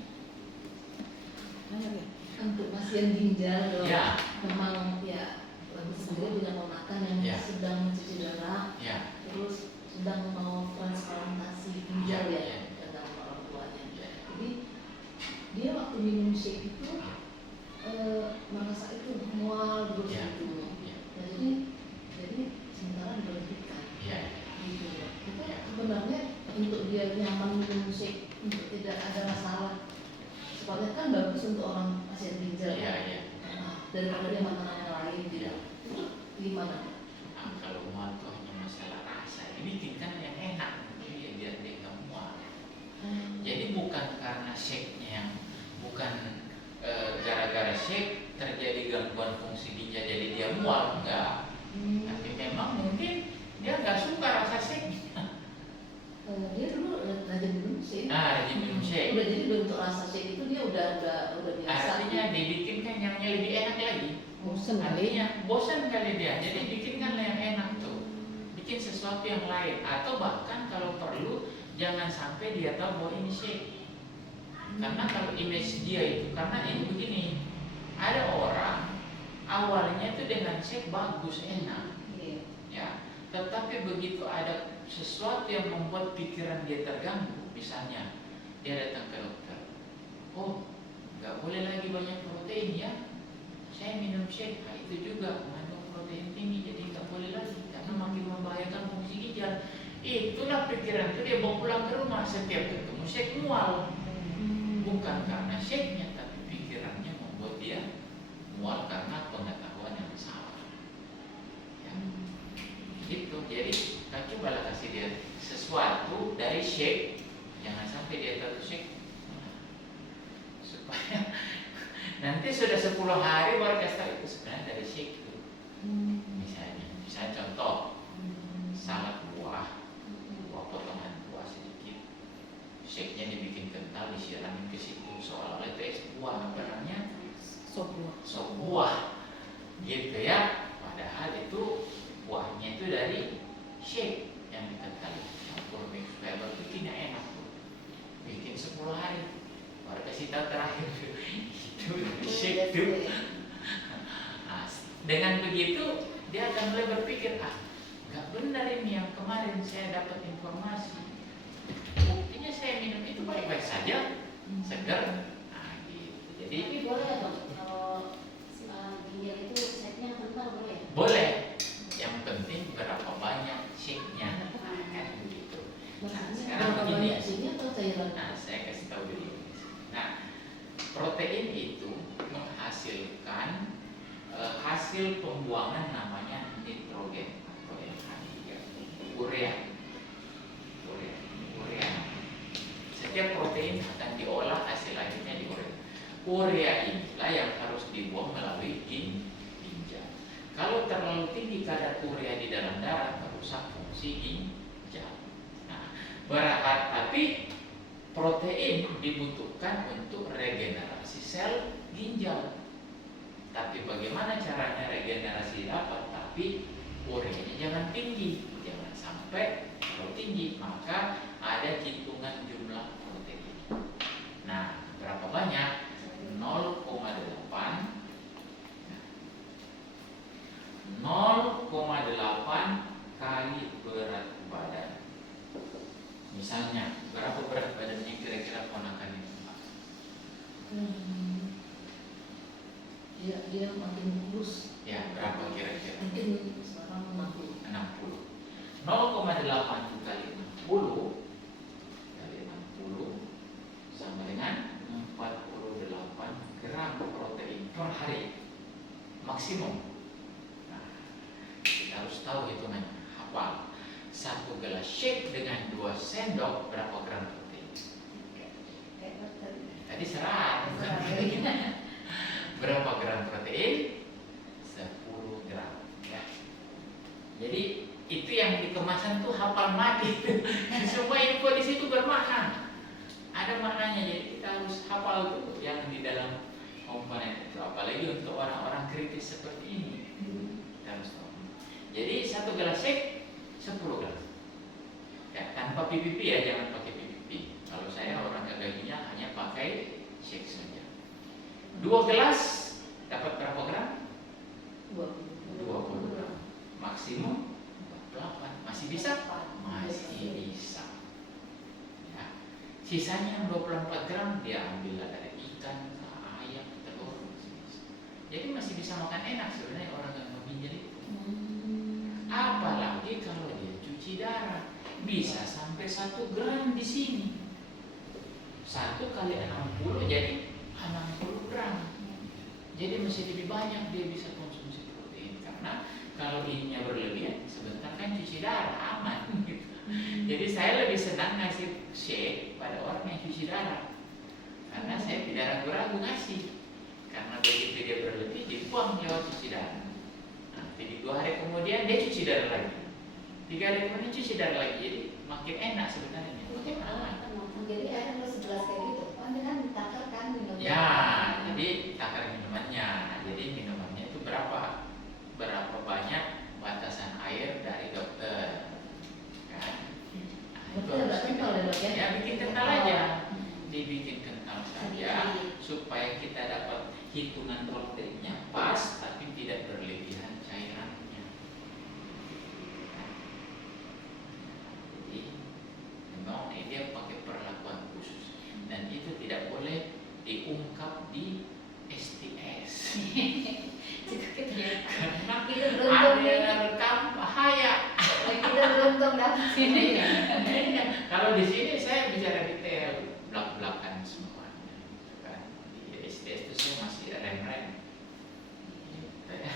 Untuk pasien ginjal dong, Ya. memang ya Ibu sendiri punya ponakan yang Ya. sedang mencuci darah, Ya. terus sedang mau transplantasi ginjal ya dengan orang tuanya. Ya. Jadi dia waktu minum shake itu merasa itu mual terus Ya. gitu. Ya. Nah, jadi sementara diberhentikan. Ya. Gitu. Itu sebenarnya untuk dia nyaman minum shake untuk tidak ada masalah. Sebabnya kan bagus untuk orang pasien ginjal. Ya. Ya. Nah, daripada dia makanan yang lain gitu. Ya. Itu gimana? Nah, kalau masalah rasa, dibikinkan yang enak, ya biar dia nggak mual. Jadi bukan karena shake-nya yang bukan gara-gara shake terjadi gangguan fungsi ginjal jadi dia mual, enggak. Tapi memang mungkin dia nggak suka rasa shake. Dia dulu rajin minum shake. Rajin minum shake. Udah jadi bentuk rasa shake itu dia udah biasa. Artinya dibikinkan yang lebih enak lagi. Bosen kali. Artinya bosan kali dia. Jadi bikinkan yang enak tuh. Bikin sesuatu yang lain atau bahkan kalau perlu jangan sampai dia tahu bahwa ini shake. Karena kalau image dia itu, karena ini begini, ada orang awalnya itu dengan shake bagus enak, Iya. ya. Tetapi begitu ada sesuatu yang membuat pikiran dia terganggu, misalnya dia datang ke dokter, oh nggak boleh lagi banyak protein ya, saya minum shake, nah, itu juga mengandung protein tinggi, jadi nggak boleh lagi karena makin membahayakan fungsi ginjal. Itulah pikiran itu dia bawa pulang ke rumah, setiap ketemu shake mual, bukan karena shake-nya tapi pikirannya membuat dia mual karena pengetahuan yang salah. Ya. Gitu. Jadi kita cobalah kasih dia sesuatu dari shake, jangan sampai dia tahu shake, supaya nanti sudah 10 hari baru kasih tahu itu sebenarnya dari shake itu. Misalnya contoh salad buah potongan buah sedikit, shake-nya dibikin kental, disiramin ke situ seolah-olah itu es buah, apa namanya? Sop buah, gitu ya. Padahal itu buahnya itu dari shake yang dikental, campur mix supaya bikinnya enak tuh. Bikin 10 hari, baru kasih tahu terakhir itu dari shake tuh. Nah, dengan begitu dia akan mulai berpikir, nggak benar ini yang kemarin saya dapat informasi. Buktinya saya minum itu baik-baik saja, segar. Nah, gitu. Jadi Tapi boleh ya dok, kalau ginjal itu shake-nya kental boleh? boleh. Yang penting berapa banyak shake-nya. Nah, kan begitu. Nah, sekarang Berapa begini. banyak shake-nya atau cairan? Nah, saya kasih tahu dulu. Nah, protein itu menghasilkan hasil pembuangan namanya nitrogen atau NH3, urea. Setiap protein akan diolah, hasil akhirnya di urea. Urea inilah yang harus dibuang melalui ginjal. Kalau terlalu tinggi kadar urea di dalam darah merusak fungsi ginjal. Nah, tapi protein dibutuhkan untuk regenerasi sel ginjal. Tapi bagaimana caranya regenerasi dapat? Tapi ureanya jangan tinggi, jangan sampai terlalu tinggi. Maka ada hitungan jumlah protein. Nah, berapa banyak? 0,8 kali berat badan. Misalnya, berapa berat badannya kira-kira ponakan itu? Dia makin kurus. Ya, berapa kira-kira? Mungkin sekarang 60. 60. 0,8 kali 60 sama dengan 48 gram protein per hari maksimum. Nah, kita harus tahu hitungannya. Hafal. 1 gelas shake dengan 2 sendok berapa gram protein? Tadi 100. Berapa gram protein? 10 gram. Ya. Jadi itu yang di kemasan tuh hafal mati. Semua info di situ bermakna. Ada maknanya, jadi kita harus hafal tuh yang di dalam komponen itu. Apalagi untuk orang-orang kritis seperti ini, kita harus tahu. Jadi 1 gelas shake 10 gram. Ya, tanpa PPP ya, jangan pakai PPP. Kalau saya orang gajinya hanya pakai shake saja. 2 gelas dapat berapa gram? 20 gram. Maksimum 48. Masih bisa? Masih bisa. Ya. Sisanya 24 gram dia ambil dari ikan, ayam, telur, masih bisa. Jadi masih bisa makan enak sebenarnya orang yang meminjal itu. Apalagi kalau dia cuci darah, bisa sampai 1 gram di sini. 1 kali 60 jadi 60 gram. Jadi masih lebih banyak dia bisa konsumsi protein karena kalau ininya berlebihan sebentar kan cuci darah. Jadi saya lebih senang ngasih shake pada orang yang cuci darah, karena saya tidak ragu-ragu ngasih. Karena begitu dia berlebih, dibuang lewat cuci darah. Nanti di 2 hari kemudian dia cuci darah lagi, 3 hari kemudian cuci darah lagi. Jadi makin enak sebenarnya. Makin aman. Jadi air harus segelas kayak gitu. Kan dengan ditakar kan minum. Ya, jadi takar minumannya. Jadi minumannya itu berapa banyak batasan air dari dokter, kan? Nah, itu Berarti agak kental ya dok ya? ya bikin kental aja, dibikin kental saja supaya kita dapat hitungan proteinnya pas, tapi tidak berlebihan cairannya. Jadi memang dia pakai perlakuan khusus, dan itu tidak boleh diungkap di STS. Karena Kita beruntung ada nih. rekam bahaya. Kita beruntung dapat sini. Kalau di sini saya bicara detail, belak-belakan semuanya, gitu kan. Di STS itu saya masih rem-rem. Gitu ya.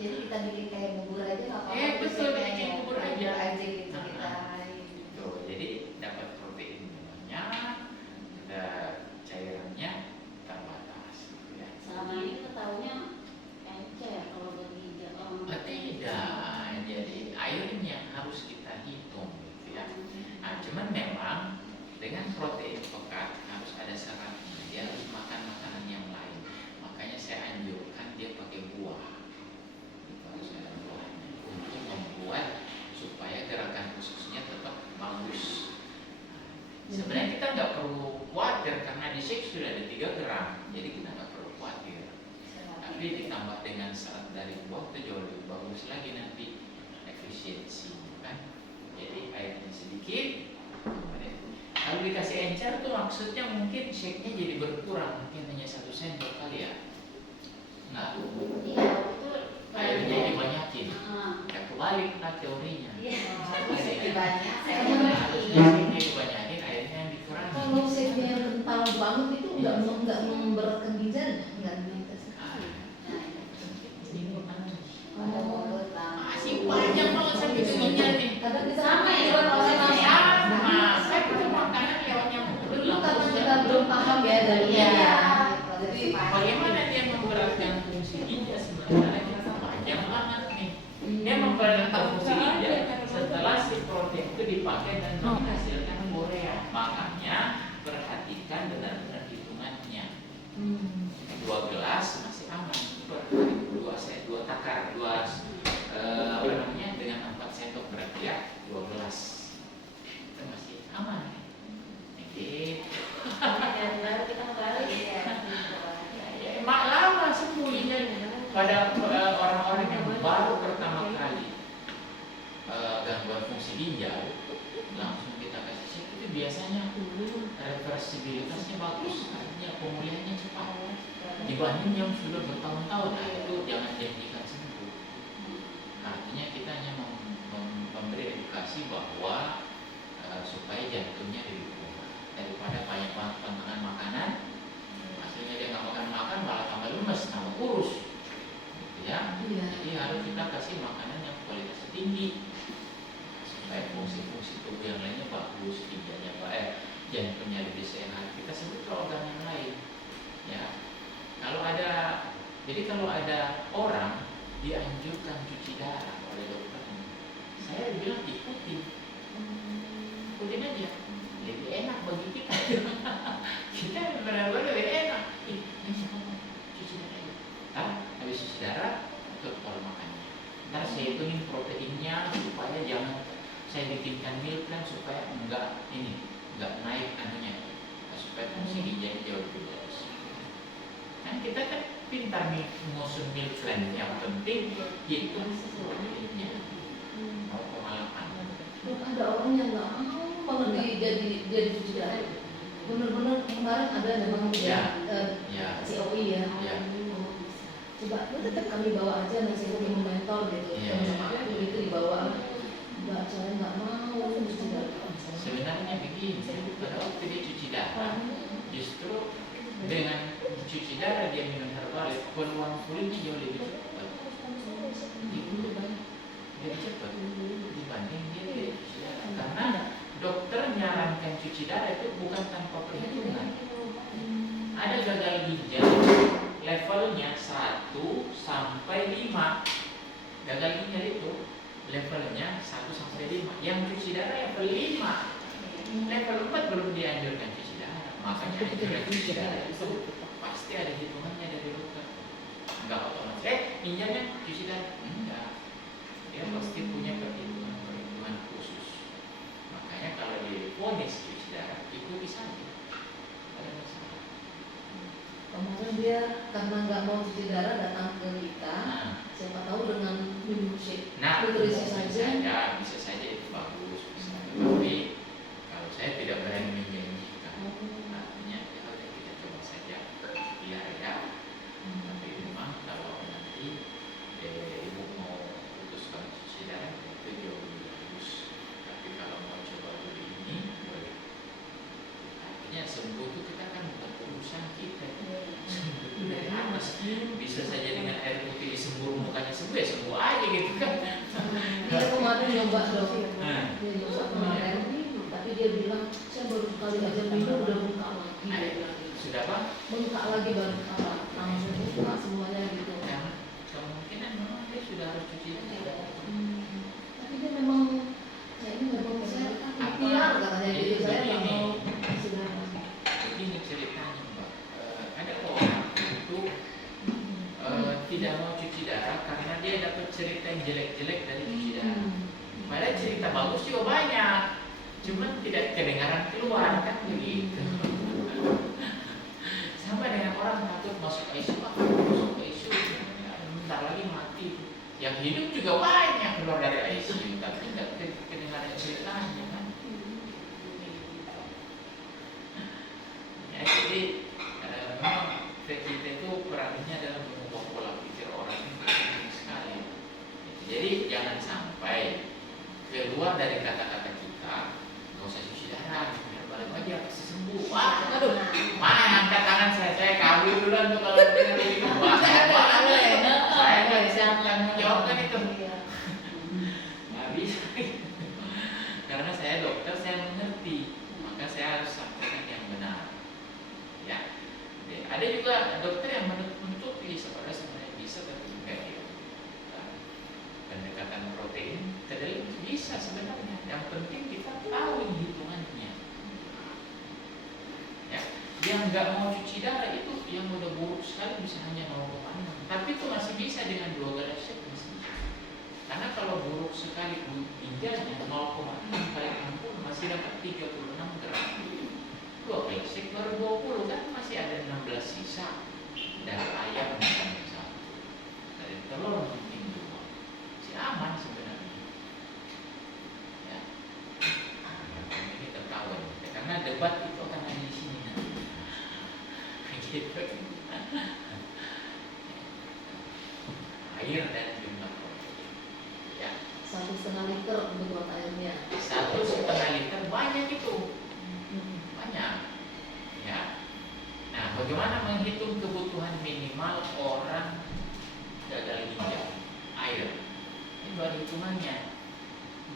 Jadi kita bikin kayak bubur aja nggak apa-apa. Betul, bikin bubur aja. Aja gitu kita. Tuh, jadi dapat protein minumnya, ada cairannya terbatas, gitu ya. Selama ini kita tahunya encer kalau buat ginjal orang Tidak, jadi airnya harus kita hitung, gitu ya. Nah, cuman memang dengan protein pekat harus ada syaratnya. Dia harus makan makanan yang lain. Makanya saya anjurkan dia pakai buah. Itu harus ada buahnya untuk membuat supaya gerakan ususnya tetap bagus. Sebenarnya kita nggak perlu khawatir karena di shake sudah ada 3 gram, jadi kita nggak perlu khawatir. Tapi ditambah dengan serat dari buah itu jauh lebih bagus lagi nanti efisiensi, kan? Jadi airnya sedikit. Kalau dikasih encer tuh maksudnya mungkin shake-nya jadi berkurang, mungkin hanya 1 sendok kali ya. Nah, Iya, betul. airnya dibanyakin. Ya kebalik lah teorinya. Iya. Sedikit banyak. Harusnya shake-nya dibanyakin, airnya yang dikurangi. Kalau shake-nya yang kental banget itu nggak memberatkan ginjal, nggak minta sekali. Ada bobot banget. Masih banyak banget sakit ginjal nih. Kadang kita Sama ya, orang sama ya. Sama, saya punya makanan lewatnya dulu karena kita belum paham ya dari Iya. Jadi bagaimana dia memberatkan fungsi ginjal sebenarnya panjang banget nih. Dia memberatkan fungsi ginjal setelah si protein itu dipakai dan menghasilkan urea. Makanya perhatikan benar-benar hitungannya. 2 gelas masih aman. Per hari 2 takar, 2 dengan 4 sendok berarti ya 2 gelas. Itu masih aman. Gitu. Dan baru kita kembali ya. Ya, emang lama sembuhnya pada orang-orang yang baru pertama kali gangguan fungsi ginjal, langsung kita kasih shake itu biasanya reversibilitasnya bagus, artinya pemulihannya cepat dibanding yang sudah bertahun-tahun. Nah, itu jangan janjikan sembuh. Artinya kita hanya memberi edukasi bahwa supaya jantungnya lebih kuat daripada banyak banget makanan. Hasilnya dia nggak makan malah tambah lemes, tambah kurus, gitu ya. Iya. Jadi harus kita kasih makanan yang kualitasnya tinggi supaya fungsi-fungsi tubuh yang lainnya bagus, ginjalnya jantungnya lebih sehat. Kita sebut ke organ yang lain, ya. Kalau ada orang dianjurkan cuci darah oleh dokternya, saya bilang ikutin aja, lebih enak bagi kita. Kita benar-benar lebih enak. Cuci darah ya. Habis cuci darah, tutup pola makannya. Ntar saya hitungin proteinnya supaya jangan saya bikinkan meal plan supaya enggak naik anunya, supaya fungsi ginjalnya jauh lebih bagus. Nah, kita kan pintar nih ngusung meal plan, yang penting hitung proteinnya 0,8. Ada orang yang nggak mau banget jadi cuci darah. Bener-bener kemarin ada memang Ya. COI ya. Ya. Coba lu tetap kami bawa aja nasi kuning mentor gitu. Iya. Sama aku itu dibawa. Mbak saya nggak mau cuci darah. Sebenarnya begini, pada waktu dia cuci darah, justru dengan cuci darah dia minum herbal, peluang pulihnya jauh lebih cepat. Lebih cepat dibanding dia tidak cuci darah. Karena gagal ginjal itu levelnya 1 sampai 5. Yang cuci darah level 5. Level 4 belum dianjurkan cuci darah. Makanya anjuran cuci darah itu pasti ada hitungannya dari dokter. Enggak otomatis, ginjalnya cuci darah. Enggak. Dia pasti punya perhitungan khusus. Makanya kalau divonis cuci darah, ikuti saja. Ada masalah. Kemudian dia karena nggak mau cuci darah datang ke kita, Nah, siapa tahu dengan minum shake bisa nutrisi saja. bisa saja itu bagus. Bisa. Tapi kalau saya tidak berani menjanjikan, artinya ya udah kita coba saja. Biar ya. Tapi memang kalau nanti ibu mau putuskan cuci darah itu jauh lebih bagus. Tapi kalau mau coba dulu ini boleh. Artinya sembuh itu kita kan bukan urusan kita. Sembuh itu dari atas. Bisa saja dengan air putih disembur mukanya sembuh ya sembuh aja gitu kan. Dia kemarin nyoba dok, Nah. dia nyoba kemarin, tapi dia bilang saya baru sekali aja minum udah bengkak lagi. Dia bilang gitu. Sudah apa? Bengkak lagi baru langsung buka semuanya gitu. Yang kemungkinan memang dia sudah harus cuci darah. Tapi dia memang kayaknya memang saya ikhtiar katanya gitu, saya nggak mau cuci darah. Begini ceritanya Mbak, ada orang itu tidak mau cuci darah karena dia dapat cerita yang jelek-jelek dari cuci darah. Padahal cerita bagus juga banyak, cuman tidak kedengaran keluar kan begitu. Sama dengan orang takut masuk ICU, masuk ICU, bentar lagi mati. Yang hidup juga banyak keluar dari ICU, tapi tidak kedengaran ceritanya kan. Ya, jadi memang kita itu perannya dalam mengubah pola pikir orang itu penting sekali. Jadi jangan sampai keluar dari kata-kata kita, nggak usah cuci darah, biar balik aja pasti sembuh. Wah, aduh, mana yang angkat tangan saya kabur duluan tuh kalau dengar begitu. Wah, saya nggak bisa tanggung jawab kan itu. Nggak bisa. Karena saya dokter, saya mengerti, maka saya harus sampaikan yang benar. Ya, ada juga dokter yang menutupi sebenarnya bisa tapi enggak ya. Pendekatan protein kedelai bisa sebenarnya. Yang penting kita tahu hitungannya. Ya, yang nggak mau cuci darah itu yang udah buruk sekali bisa hanya 0,6. Tapi itu masih bisa dengan 2 gelas shake masih bisa. Karena kalau buruk sekali ginjalnya 0,6 kali 60 masih dapat 36 gram. 2 gelas shake baru 20 kan masih ada 16 sisa. Dari ayam misalnya satu, dari telur mungkin 2. Si aman sebenarnya. Ya. Ini ketahuan. Karena debat itu akan ada di sini nanti. Gitu. Air dan jumlah protein. Ya. 1,5 liter untuk buat airnya. 1,5 liter banyak itu. Banyak. Ya. Nah, bagaimana menghitung kebutuhan minimal orang gagal ginjal? Air. Ini baru hitungannya.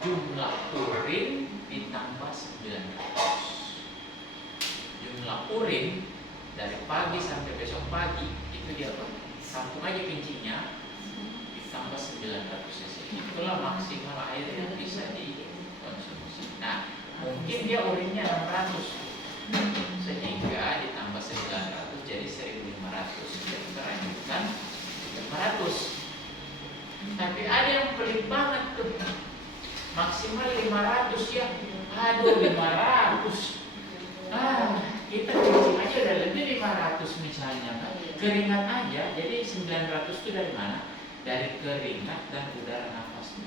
Jumlah urin ditambah 900. Jumlah urin dari pagi sampai besok pagi itu dia sambung aja kencingnya ditambah 900 cc. Itulah maksimal air yang bisa dikonsumsi. Nah, mungkin dia urinnya 600 sehingga ditambah 900 jadi 1500. Dia teranjurkan 500. Tapi ada yang pelit banget tuh, maksimal 500 ya. Aduh 500. Kita kencing aja udah lebih 500 misalnya. Keringat aja, jadi 900 itu dari mana? Dari keringat dan udara nafas.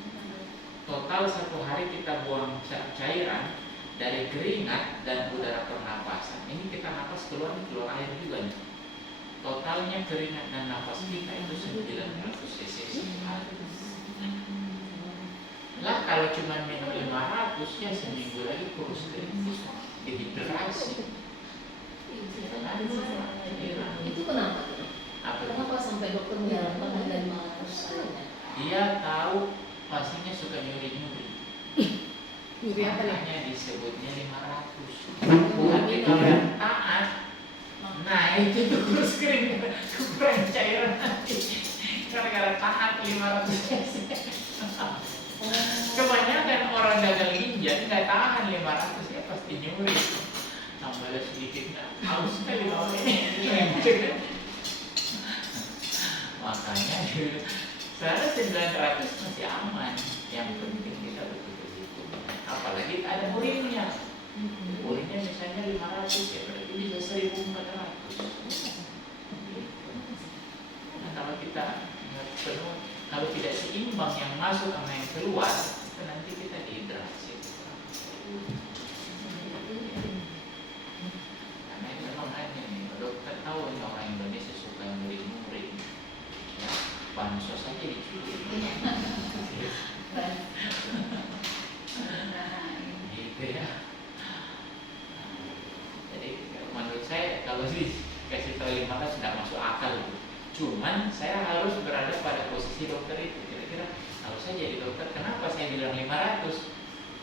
Total satu hari kita buang cairan dari keringat dan udara pernapasan. Ini kita nafas keluar air juga nih. Totalnya keringat dan nafas kita itu 900 cc sehari. Lah kalau cuma minum 500 ya seminggu lagi kurus kering, dehidrasi. Itu kenapa? Apa? Kenapa sampai dokter menyarankan ada 500 airnya? Dia tahu pastinya suka nyuri-nyuri. Nyuri apa nih? Makanya disebutnya 500. Tapi kalau yang taat, nah itu tuh kurus kering, kurang cairan nanti. gara-gara tahan 500 cc. Kebanyakan orang gagal ginjal nggak tahan 500 ya pasti nyuri. Tambah sedikit haus sekali bawah ini. Makanya seharusnya 900 masih aman. Yang penting kita betul-betul. Apalagi ada urinnya. Urinnya misalnya 500 ya berarti bisa 1.400. Nah, kalau kita penuh, kalau tidak seimbang yang masuk sama yang keluar, itu nanti kita dehidrasi. Karena itu memang hanya nih, dokter tahu nih orang Indonesia suka murid-murid, ya, bansos aja dicuri. Gitu ya. Jadi menurut saya kalau dikasih tahu 500 tidak masuk akal gitu. Cuman saya harus berada pada posisi dokter itu. Kira-kira kalau saya jadi dokter, kenapa saya bilang 500?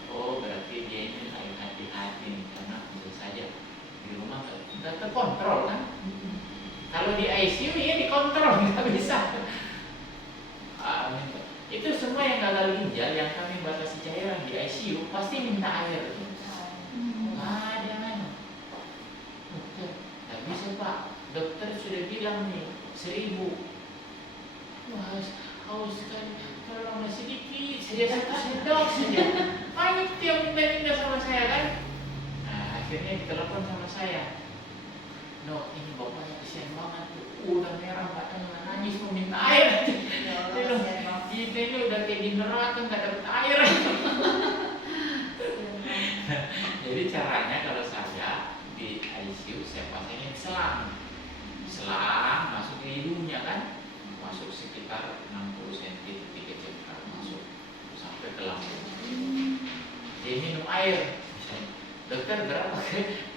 Oh berarti dia ini harus hati-hati nih, karena bisa saja di rumah nggak terkontrol kan? Kalau di ICU ya dikontrol, nggak bisa. Itu semua yang gagal ginjal yang kami batasi cairan di ICU pasti minta air. Ada kan? Nggak bisa pak, dokter sudah bilang nih 1.000. Wah, haus kan, tolong sedikit saja, satu sendok saja. Banyak dia minta sama saya kan. Nah, akhirnya ditelepon sama saya. No, ini bapaknya kesian banget tuh. Udah merah matanya, nangis mau minta air. Kita ini udah kayak di neraka nggak dapet air. Jadi caranya kalau saya di ICU saya pasangin selang masuk ke hidungnya kan, masuk sekitar 60 cm 3 cm masuk sampai ke lambung. Dia minum air, misalnya, dokter berapa?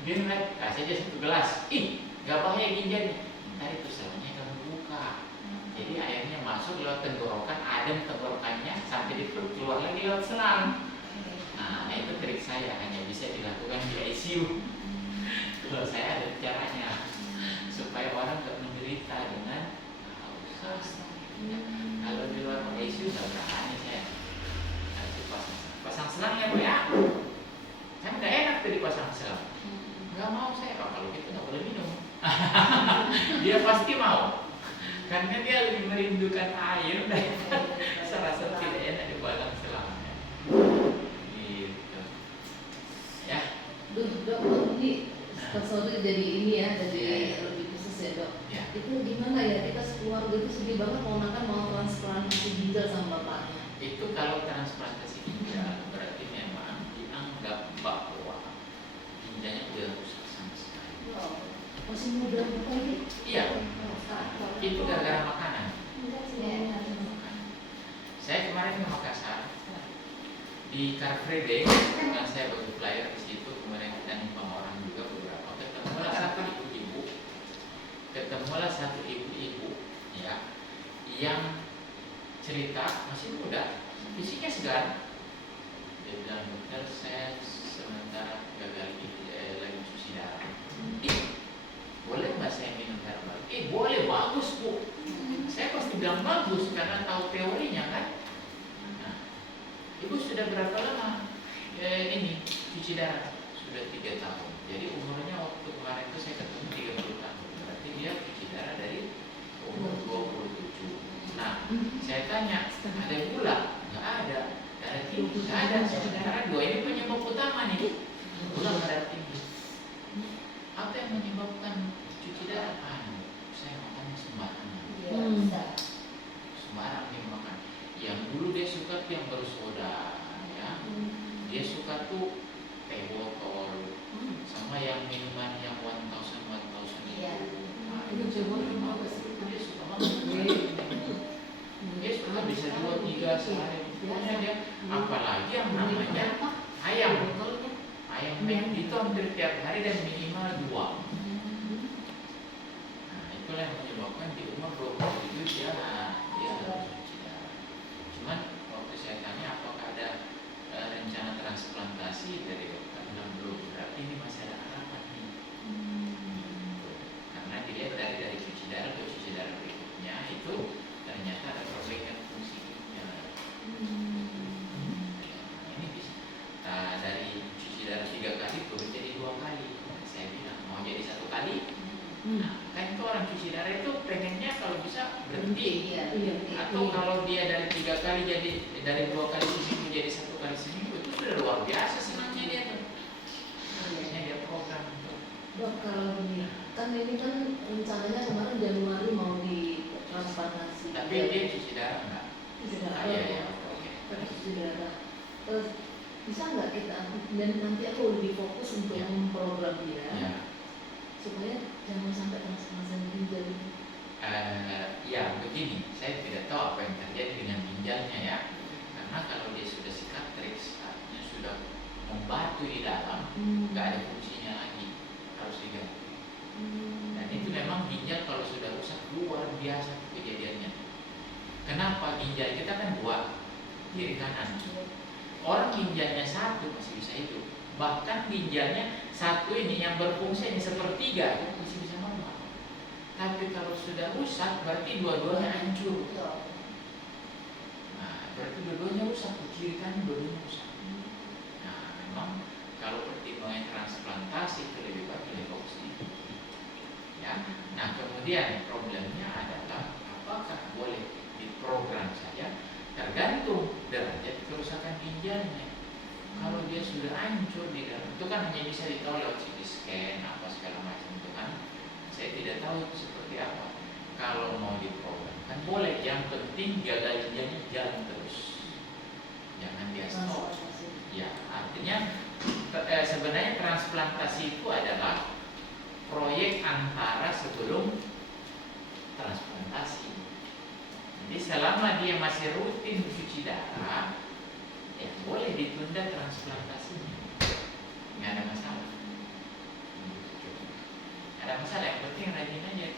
Dia bilang kasih aja 1 gelas. Ih, gak bahaya ginjalnya. Ntar itu selangnya kamu buka. Jadi airnya masuk lewat tenggorokan, adem tenggorokannya sampai di perut, keluar lagi lewat selang. Nah itu trik saya, hanya bisa dilakukan di ICU. Kalau saya ada caranya supaya orang nggak menderita dengan haus. Kalau di luar ICU nggak berani saya. Harus pasang selang ya bu ya. Kan nggak enak tuh dipasang selang. Nggak mau saya, kalau gitu nggak boleh minum. Dia pasti mau. Karena dia lebih merindukan air daripada serasa tidak enak dipasang selangnya. Gitu. Ya. Dok, ini sorry jadi ini ya, jadi lebih khusus ya dok. Ya. Itu gimana ya, kita sekeluarga itu sedih banget mau transplantasi ginjal sama bapaknya. Itu kalau transplantasi ginjal berarti memang dianggap bahwa ginjalnya udah rusak sama sekali. Masih muda bukan gitu? Iya. Itu gara-gara makanan. Saya kemarin ke Makassar di Car Free Day, kan saya bagi flyer di situ, kemudian kita numpang orang juga beberapa. Ketemulah satu ibu-ibu, ya, yang cerita masih muda, fisiknya segar. Dia bilang dokter, saya sementara gagal lagi cuci darah. Boleh nggak saya minum herbal? Boleh, bagus bu. Saya pasti bilang bagus karena tahu teorinya kan. Nah, ibu sudah berapa lama ini cuci darah? Sudah 3 tahun. Jadi umurnya waktu kemarin itu saya ketemu 30 tahun. Berarti dia cuci darah dari umur 27. Nah, saya tanya, ada gula? Nggak ada. Darah tinggi? Nggak ada. Darah 2 ini penyebab utama nih. Gula darah tinggi. Apa yang menyebabkan cuci darah? Saya makannya sembarangan. Sembarang dia makan. Yang dulu dia suka tuh yang bersoda, ya. Dia suka tuh teh botol, sama yang minuman yang 1000 Iya. Itu coba dia suka banget. Dia suka bisa 2-3 sehari. Pokoknya dia, apalagi yang namanya ayam. Ayam itu hampir tiap hari dan minimal 2. Nah, itulah yang menyebabkan di umur 27 dia cuci darah. Cuman waktu saya tanya apakah ada rencana transplantasi dari dokter, belum. Berarti ini masih ada harapan nih. Karena dilihat dari cuci darah ke cuci darah berikutnya itu ternyata kali jadi, dari 2 kali seminggu jadi 1 kali seminggu, itu sudah luar biasa senangnya dia tuh. Harusnya dia program itu. Dok, kalau gini, kan ini kan rencananya kemarin Januari mau ditransplantasi. Tapi dia cuci darah enggak? Cuci darah. Iya, iya, oke. Cuci darah. Terus bisa nggak kita, dan nanti aku lebih fokus untuk Iya. memprogram dia Ya. supaya jangan sampai transplantasi ginjal ini. Ya begini, saya tidak tahu apa yang terjadi dengan ginjalnya ya. Karena kalau dia sudah cicatrix, artinya sudah membatu di dalam, nggak ada fungsinya lagi, harus diganti. Dan itu memang ginjal kalau sudah rusak luar biasa kejadiannya. Kenapa? Ginjal kita kan 2, kiri kanan. Orang ginjalnya 1 masih bisa hidup, bahkan ginjalnya 1 ini yang berfungsi hanya 1/3 masih bisa normal. Tapi kalau sudah rusak berarti dua-duanya hancur. Nah, berarti dua-duanya rusak, kiri kanan dua-duanya rusak. Nah, memang kalau pertimbangan transplantasi itu lebih baik dilevoksi. Ya. Nah, kemudian problemnya adalah apakah boleh diprogram saja, tergantung derajat kerusakan ginjalnya. Kalau dia sudah hancur di dalam, itu kan hanya bisa ditahu lewat CT scan apa segala macam itu kan. Saya tidak tahu itu seperti apa. Kalau mau diprogram kan boleh, yang penting gagal ginjalnya jalan terus, jangan dia stop. Ya, artinya sebenarnya transplantasi itu adalah proyek antara sebelum transplantasi. Jadi selama dia masih rutin cuci darah, ya boleh ditunda transplantasinya, nggak ada masalah. Ada masalah, yang penting rajin aja.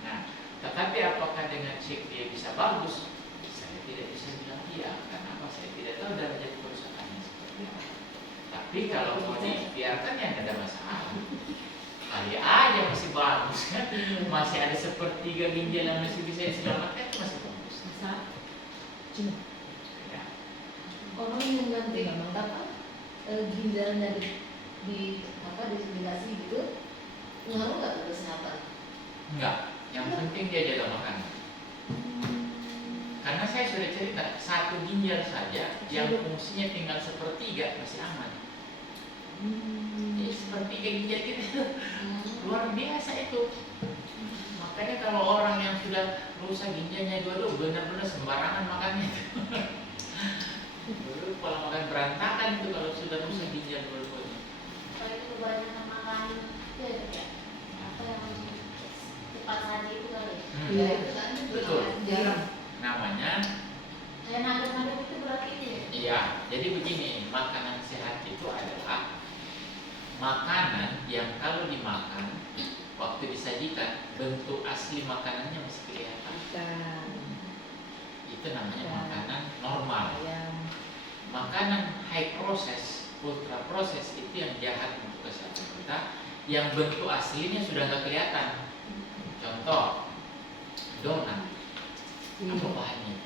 Nah, tetapi apakah dengan cek dia bisa bagus? Saya tidak bisa bilang iya, karena apa? Saya tidak tahu derajat kerusakannya seperti apa. Tapi kalau mau dibiarkan ya nggak ada masalah. Kali aja masih bagus kan, masih ada 1/3 ginjal yang masih bisa diselamatkan, itu masih bagus. Cuma Ya. orang yang ganti apa ginjalnya di apa disimulasi gitu, ngaruh nggak ke kesehatan? Enggak, yang penting dia jaga makan. Karena saya sudah cerita, 1 ginjal saja yang fungsinya tinggal 1/3 masih aman. Jadi 1/3 ginjal kita luar biasa itu. Makanya kalau orang yang sudah rusak ginjalnya dulu benar-benar sembarangan makannya. Dulu pola makan berantakan itu kalau sudah rusak ginjal dulu-dulunya. Kalau itu kebanyakan makan itu ya, apa yang cepat saji itu kali. Ya itu kan Betul. jarang. Namanya, Saya nangis itu berarti itu ya. iya. Jadi begini, makanan sehat itu adalah makanan yang kalau dimakan waktu disajikan bentuk asli makanannya masih kelihatan. Itu namanya makanan normal. Makanan high process, ultra process itu yang jahat untuk kesehatan kita, yang bentuk aslinya sudah nggak kelihatan. Contoh, donat, apa bahannya?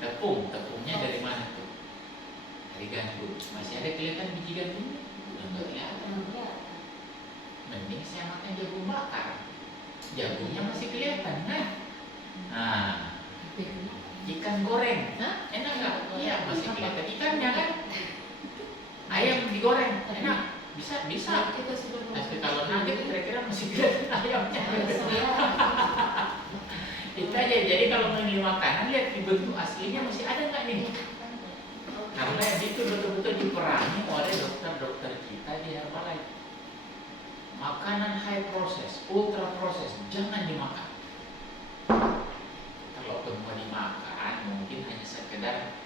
Tepung, tepungnya dari mana tuh? Dari gandum. Masih ada kelihatan biji gandumnya? Udah nggak kelihatan. Mending saya makan jagung bakar, jagungnya masih kelihatan, nah. Nah, ikan goreng, enak nggak? Iya, masih kelihatan ikannya kan. Ayam digoreng, enak, bisa. Tapi kalau nugget kira-kira masih kelihatan ayamnya. Itu aja. Jadi kalau memilih makanan, lihat di bentuk aslinya masih ada nggak nih? Karena itu betul-betul diperangi oleh dokter-dokter kita di Herbalife. Makanan high process, ultra process, jangan dimakan. Kalau mau dimakan, mungkin hanya sekedar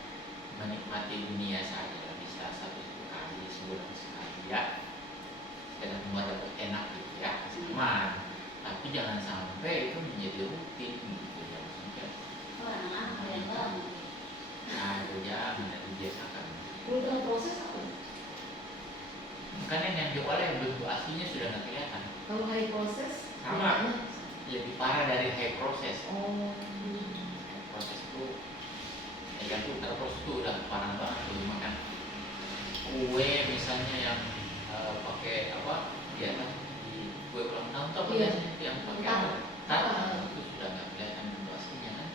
menikmati dunia saja, bisa 1 kali sebulan sekali ya. Sekedar membuat dapat enak gitu ya, aman. Tapi jangan sampai itu menjadi rutin gitu, jangan sampai. Itu jangan dibiasakan. Ultra proses apa? Makanan yang diolah bentuk aslinya sudah nggak kelihatan. Kalau high proses Sama. Lebih parah dari high process. Oh. Proses itu negatif, ultra proses itu udah parah banget kalau makan kue misalnya yang pakai apa dia kan di kue ulang tahun tuh apa biasanya itu yang pakai apa? Tata itu sudah nggak kelihatan bentuk aslinya kan.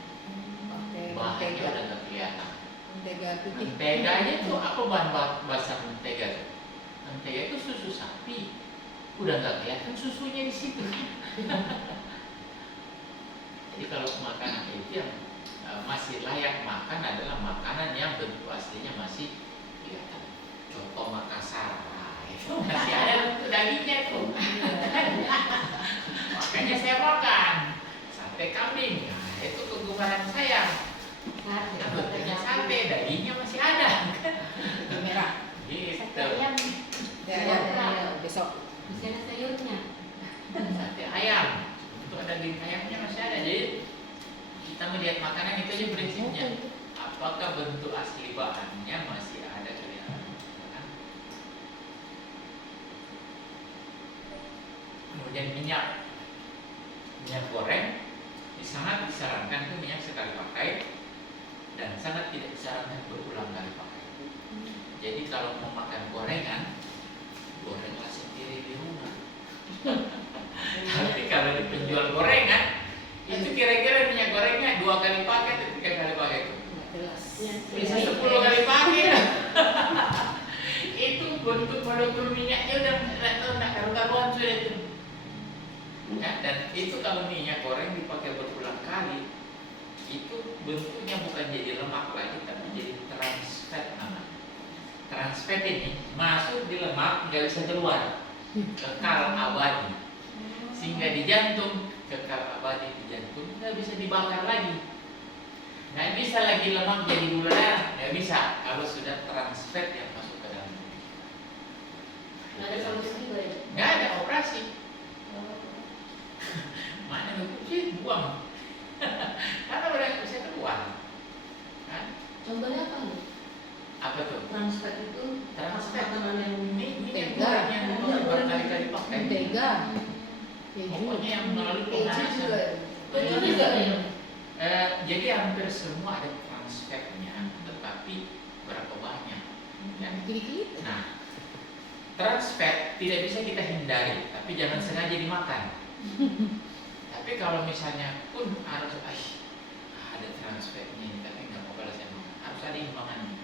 Mentega putih. Mentega aja tuh apa bahan basah mentega tuh? Mentega itu susu sapi. Udah nggak kelihatan susunya di situ. Jadi kalau makanan itu yang masih layak makan adalah makanan yang bentuk aslinya masih kelihatan. Contoh Makassar, nah, itu masih ada bentuk dagingnya tuh. Makanya saya makan sate kambing. Nah, itu kegemaran saya. Nah, bentuknya sate, dagingnya masih ada. Merah. Gitu. Sate ayam Ya, besok. masih ada sayurnya. Sate ayam, untuk daging ayamnya masih ada. Jadi kita melihat makanan itu aja prinsipnya. Apakah bentuk asli bahannya masih ada kelihatan? Kemudian minyak goreng sangat disarankan itu minyak sekali pakai dan sangat tidak disarankan berulang kali pakai. Jadi kalau mau makan gorengan, gorenglah sendiri di rumah. Tapi kalau di penjual gorengan, itu kira-kira minyak gorengnya 2 kali pakai atau 3 kali pakai itu? Nggak jelas. Bisa 10 kali pakai lah. Itu bentuk molekul minyaknya udah nggak karu-karuan sudah itu. Ya, dan itu kalau minyak goreng dipakai berulang kali, itu bentuknya bukan jadi lemak lagi, tapi jadi trans fat namanya. Trans fat ini masuk di lemak nggak bisa keluar, kekal abadi, sehingga di jantung kekal abadi di jantung nggak bisa dibakar lagi, nggak bisa lagi lemak jadi gula darah, nggak bisa kalau sudah trans fat yang masuk ke dalam. Nggak ada solusi juga ya. Nggak ada operasi. Mana sih buang? Karena udah bisa keluar, kan? Contohnya apa nih? Apa tuh? Trans fat itu Trans fat. makanan yang Ini minyak Mentega. goreng yang berkali-kali pakai. Mentega. Keju. Pokoknya yang melalui keju pemanasan. juga. Keju juga ya. Jadi hampir semua ada trans fatnya, tetapi berapa banyak? Ya. Dikit-dikit. Nah, trans fat tidak bisa kita hindari, tapi jangan sengaja dimakan. Tapi kalau misalnya pun harus ada trans fatnya ini, tapi nggak apa-apa lah saya makan. Harus ada imbangannya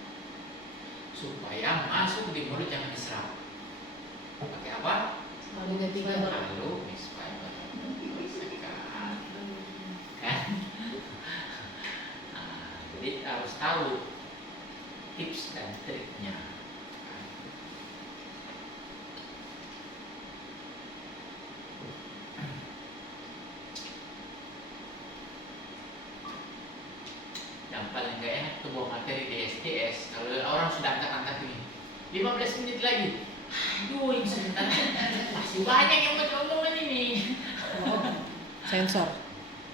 supaya masuk di mulut jangan diserap. Pakai apa? Omega 3. Lalu mix fiber. Kan? Nah, jadi harus tahu tips dan triknya. Yang paling gak enak tuh bawa materi di STS. Kalau orang sudah angkat-angkat ini 15 menit lagi, aduh ini sebentar masih banyak yang mau diomongin ini. Sensor.